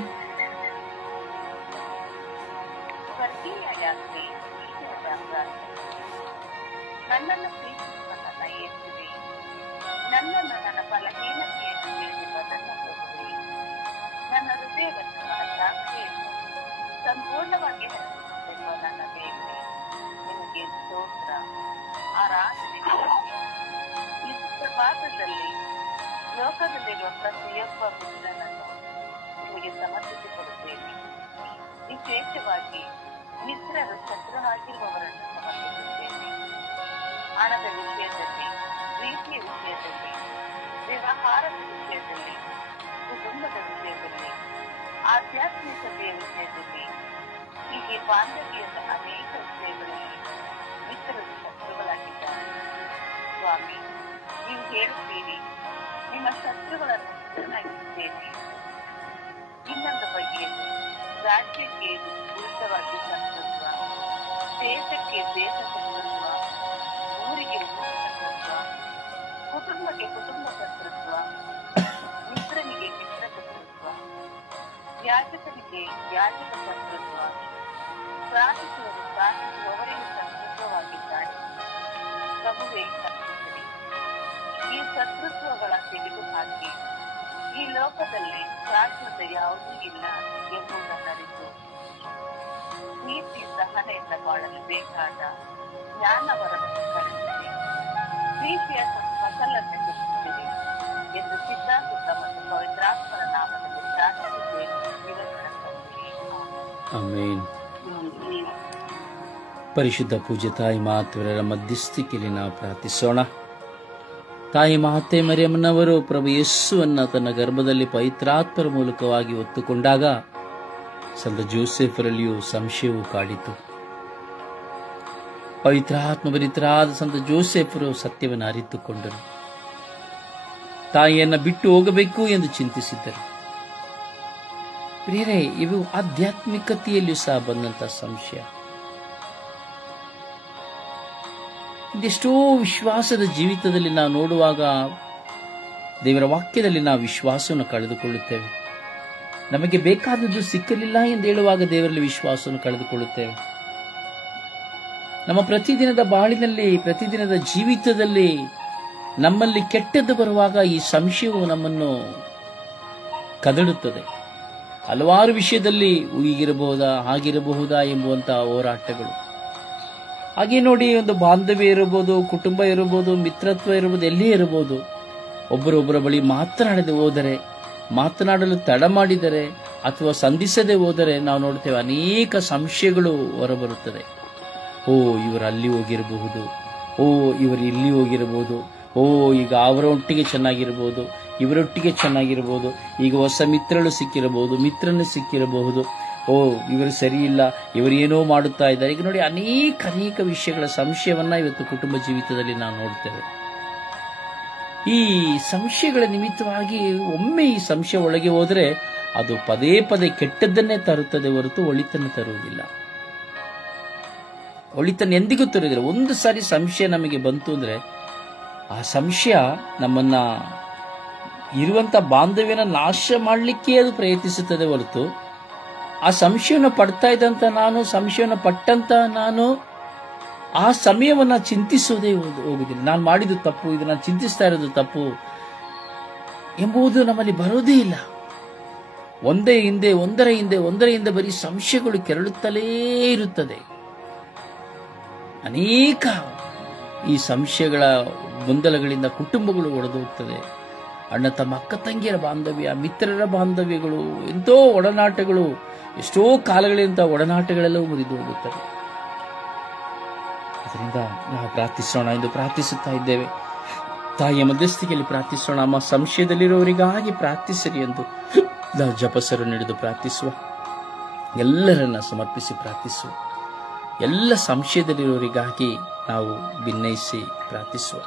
ನನ್ನನ್ನು ಪ್ರೀತಿಸುವ ನನ್ನ ಯೇಸುವೇ, ನನ್ನನ್ನು ನನ್ನ ಬಲಹೀನತೆಯನ್ನು ತಿಳಿದುವುದನ್ನು ತೋರಿಸಿ, ನನ್ನ ಹೃದಯವನ್ನು ನನ್ನ ಸಾಕ್ಷಿಯನ್ನು ಸಂಪೂರ್ಣವಾಗಿ ಹರಿಸಿಕೊಂಡಿರುವ ನನ್ನ ದೇವರೇ, ನಿಮಗೆ ಸ್ತೋತ್ರ, ಆರಾಧನೆ. ಈ ಪ್ರಭಾತದಲ್ಲಿ ಲೋಕದಲ್ಲಿರುವ ಪ್ರತಿಯೊಬ್ಬ ಮಿತ್ರನನ್ನು ನಿಮಗೆ ಸಮರ್ಪಿಸಿಕೊಡುತ್ತೇನೆ. ವಿಶೇಷವಾಗಿ ಮಿತ್ರರು ಶತ್ರುವಾಗಿರುವವರನ್ನು ಸಮರ್ಪಿಸುತ್ತೇನೆ. ಹಣದ ವಿಷಯದಲ್ಲಿ, ಪ್ರೀತಿಯ ವಿಷಯದಲ್ಲಿ, ವ್ಯವಹಾರದ ವಿಷಯದಲ್ಲಿ, ಕುಟುಂಬದ ವಿಷಯದಲ್ಲಿ, ಆಧ್ಯಾತ್ಮಿಕತೆಯ ವಿಷಯದಲ್ಲಿ, ಹೀಗೆ ಬಾಂಧವ್ಯದ ಅನೇಕ ವಿಷಯಗಳಲ್ಲಿ ಮಿತ್ರರು ಶತ್ರುಗಳಾಗಿದ್ದಾರೆ. ಸ್ವಾಮಿ, ನೀವು ಹೇಳುತ್ತೀರಿ, ನಿಮ್ಮ ಶತ್ರುಗಳನ್ನು ಮಿತ್ರನಾಗಿದ್ದೇನೆ. ಇನ್ನೊಂದು ಬಗೆಯಲ್ಲಿ ರಾಜ್ಯಕ್ಕೆ ವಿರುದ್ಧವಾಗಿ ಶತ್ರುತ್ವ, ದೇಶಕ್ಕೆ ದೇಶ ಶತ್ರುತ್ವ, ಊರಿಗೆ ಊರು ಶತ್ರುತ್ವ, ಕುಟುಂಬಕ್ಕೆ ಕುಟುಂಬ ಕರ್ತೃತ್ವ, ಮಿತ್ರನಿಗೆ ಮಿತ್ರ ಕರ್ತೃತ್ವ, ಯಾಜಕನಿಗೆ ಯಾಜಕ ಕರ್ತೃತ್ವ, ಪ್ರಾರ್ಥಿಸುವವರು ಪ್ರಾರ್ಥಿಸುವವರಿಗೆ ಕರ್ತೃತ್ವವಾಗಿದ್ದಾಳೆ. ಪ್ರಭುವೇ ಕರ್ತೃತ್ವವೇ, ಈ ಕರ್ತೃತ್ವಗಳ ತೆಗೆದುಹಾಕಿ ಈ ಲೋಕದಲ್ಲಿ ಶಾಶ್ವತ ಯಾವುದೂ ಇಲ್ಲ ಎಂಬುದನ್ನರಿತು ನೀತಿ ಸಹನೆಯಿಂದ ಬಾಳಲು ಬೇಕಾದ ಜ್ಞಾನವರವನ್ನು ಕಲಿಸಿದೆ. ಪ್ರೀತಿಯ ಫಸಲನ್ನು ಹೆಚ್ಚಿಸಿದೆ ಎಂದು ಸಿದ್ಧಾಂತ ಮತ್ತು ಪವಿತ್ರಾತ್ಮರ ನಾಮದಲ್ಲಿ ಪ್ರಾರ್ಥಿಸಿದ್ದೇನೆ. ಇವತ್ತಿನ ಆಮೆನ್. ಪರಿಶುದ್ಧ ಪೂಜ್ಯ ತಾಯಿ ಮಾತೆಯರ ಮಧ್ಯಸ್ಥಿಕೆಯಲ್ಲಿ ನಾವು ಪ್ರಾರ್ಥಿಸೋಣ. ತಾಯಿ ಮಾತೆ ಮರಿಯಮ್ಮನವರು ಪ್ರಭು ಯೇಸುವನ್ನ ತನ್ನ ಗರ್ಭದಲ್ಲಿ ಪವಿತ್ರಾತ್ಮರ ಮೂಲಕವಾಗಿ ಹೊತ್ತುಕೊಂಡಾಗ ಸಂತ ಜೋಸೆಫರಲ್ಲಿಯೂ ಸಂಶಯವೂ ಕಾಡಿತು. ಪವಿತ್ರಾತ್ಮ ಭರಿತರಾದ ಸಂತ ಜೋಸೆಫರು ಸತ್ಯವನ್ನು ಅರಿತುಕೊಂಡರು. ತಾಯಿಯನ್ನ ಬಿಟ್ಟು ಹೋಗಬೇಕು ಎಂದು ಚಿಂತಿಸಿದ್ದರು. ಪ್ರಿಯರೇ, ಇವು ಆಧ್ಯಾತ್ಮಿಕತೆಯಲ್ಲಿಯೂ ಸಹ ಬಂದಂತಹ ಸಂಶಯ. ಇದೆಷ್ಟೋ ವಿಶ್ವಾಸದ ಜೀವಿತದಲ್ಲಿ ನಾವು ನೋಡುವಾಗ ದೇವರ ವಾಕ್ಯದಲ್ಲಿ ನಾವು ವಿಶ್ವಾಸವನ್ನು ಕಳೆದುಕೊಳ್ಳುತ್ತೇವೆ. ನಮಗೆ ಬೇಕಾದದ್ದು ಸಿಕ್ಕಲಿಲ್ಲ ಎಂದು ಹೇಳುವಾಗ ದೇವರಲ್ಲಿ ವಿಶ್ವಾಸವನ್ನು ಕಳೆದುಕೊಳ್ಳುತ್ತೇವೆ. ನಮ್ಮ ಪ್ರತಿದಿನದ ಬಾಳಿನಲ್ಲಿ, ಪ್ರತಿದಿನದ ಜೀವಿತದಲ್ಲಿ ನಮ್ಮಲ್ಲಿ ಕೆಟ್ಟದ್ದು ಬರುವಾಗ ಈ ಸಂಶಯವು ನಮ್ಮನ್ನು ಕದಡುತ್ತದೆ. ಹಲವಾರು ವಿಷಯದಲ್ಲಿ ಹೀಗಿರಬಹುದಾ ಹಾಗಿರಬಹುದಾ ಎಂಬುವಂತಹ ಹೋರಾಟಗಳು. ಹಾಗೆ ನೋಡಿ, ಒಂದು ಬಾಂಧವ್ಯ ಇರಬಹುದು, ಕುಟುಂಬ ಇರಬಹುದು, ಮಿತ್ರತ್ವ ಇರಬಹುದು, ಎಲ್ಲೇ ಇರಬಹುದು. ಒಬ್ಬರೊಬ್ಬರ ಬಳಿ ಮಾತನಾಡದೆ ಹೋದರೆ, ಮಾತನಾಡಲು ತಡ ಮಾಡಿದರೆ ಅಥವಾ ಸಂಧಿಸದೆ ಹೋದರೆ ನಾವು ನೋಡ್ತೇವೆ ಅನೇಕ ಸಂಶಯಗಳು ಹೊರಬರುತ್ತದೆ. ಓ, ಇವರು ಅಲ್ಲಿ ಹೋಗಿರಬಹುದು, ಓ ಇವರು ಇಲ್ಲಿ ಹೋಗಿರಬಹುದು, ಓ ಈಗ ಅವರೊಟ್ಟಿಗೆ ಚೆನ್ನಾಗಿರಬಹುದು, ಇವರೊಟ್ಟಿಗೆ ಚೆನ್ನಾಗಿರಬಹುದು, ಈಗ ಹೊಸ ಮಿತ್ರಳು ಸಿಕ್ಕಿರಬಹುದು, ಮಿತ್ರನು ಸಿಕ್ಕಿರಬಹುದು, ಓ ಇವರು ಸರಿ ಇಲ್ಲ, ಇವರೇನೋ ಮಾಡುತ್ತಾ ಇದ್ದಾರೆ. ಈಗ ನೋಡಿ, ಅನೇಕ ವಿಷಯಗಳ ಸಂಶಯವನ್ನ ಇವತ್ತು ಕುಟುಂಬ ಜೀವಿತದಲ್ಲಿ ನಾವು ನೋಡ್ತೇವೆ. ಈ ಸಂಶಯಗಳ ನಿಮಿತ್ತವಾಗಿ ಒಮ್ಮೆ ಈ ಸಂಶಯ ಒಳಗೆ ಹೋದರೆ ಅದು ಪದೇ ಪದೇ ಕೆಟ್ಟದ್ದನ್ನೇ ತರುತ್ತದೆ ಹೊರತು ಒಳಿತನ್ನು ತರುವುದಿಲ್ಲ. ಒಳಿತನ್ನು ಎಂದಿಗೂ ತರುವುದಿಲ್ಲ. ಒಂದು ಸಾರಿ ಸಂಶಯ ನಮಗೆ ಬಂತು ಅಂದ್ರೆ ಆ ಸಂಶಯ ನಮ್ಮನ್ನ ಇರುವಂತ ಬಾಂಧವ್ಯನ ನಾಶ ಮಾಡಲಿಕ್ಕೆ ಅದು ಪ್ರಯತ್ನಿಸುತ್ತದೆ ಹೊರತು ಆ ಸಂಶಯವನ್ನು ಪಡ್ತಾ ಇದ್ದಂತ ನಾನು, ಸಂಶಯವನ್ನು ಪಟ್ಟಂತ ನಾನು ಆ ಸಮಯವನ್ನ ಚಿಂತಿಸುವುದೇ ಹೋಗುದಿಲ್ಲ. ನಾನು ಮಾಡಿದ್ದು ತಪ್ಪು, ಇದು ನಾನು ಚಿಂತಿಸ್ತಾ ಇರೋದು ತಪ್ಪು ಎಂಬುದು ನಮ್ಮಲ್ಲಿ ಬರೋದೇ ಇಲ್ಲ. ಒಂದರ ಹಿಂದೆ ಬರೀ ಸಂಶಯಗಳು ಕೆರಳುತ್ತಲೇ ಇರುತ್ತದೆ. ಅನೇಕ ಈ ಸಂಶಯಗಳ ಗೊಂದಲಗಳಿಂದ ಕುಟುಂಬಗಳು ಒಡೆದೋಗ್ತದೆ. ಅಣ್ಣ ತಮ್ಮ ಅಕ್ಕ ತಂಗಿಯರ ಬಾಂಧವ್ಯ, ಮಿತ್ರರ ಬಾಂಧವ್ಯಗಳು, ಎಂತೋ ಒಡನಾಟಗಳು, ಎಷ್ಟೋ ಕಾಲಗಳಿಂದ ಒಡನಾಟಗಳೆಲ್ಲವೂ ಮುರಿದು ಹೋಗುತ್ತವೆ. ಅದರಿಂದ ನಾವು ಪ್ರಾರ್ಥಿಸೋಣ ಎಂದು ಪ್ರಾರ್ಥಿಸುತ್ತಾ ಇದ್ದೇವೆ. ತಾಯಿಯ ಮಧ್ಯಸ್ಥಿಕೆಯಲ್ಲಿ ಪ್ರಾರ್ಥಿಸೋಣ. ಅಮ್ಮ, ಸಂಶಯದಲ್ಲಿರುವವರಿಗಾಗಿ ಪ್ರಾರ್ಥಿಸಿರಿ ಎಂದು ನಾವು ಜಪಸರು ನಡೆದು ಪ್ರಾರ್ಥಿಸುವ. ಎಲ್ಲರನ್ನ ಸಮರ್ಪಿಸಿ ಪ್ರಾರ್ಥಿಸುವ. ಎಲ್ಲ ಸಂಶಯದಲ್ಲಿರುವವರಿಗಾಗಿ ನಾವು ಭಿನ್ನಯಿಸಿ ಪ್ರಾರ್ಥಿಸುವ.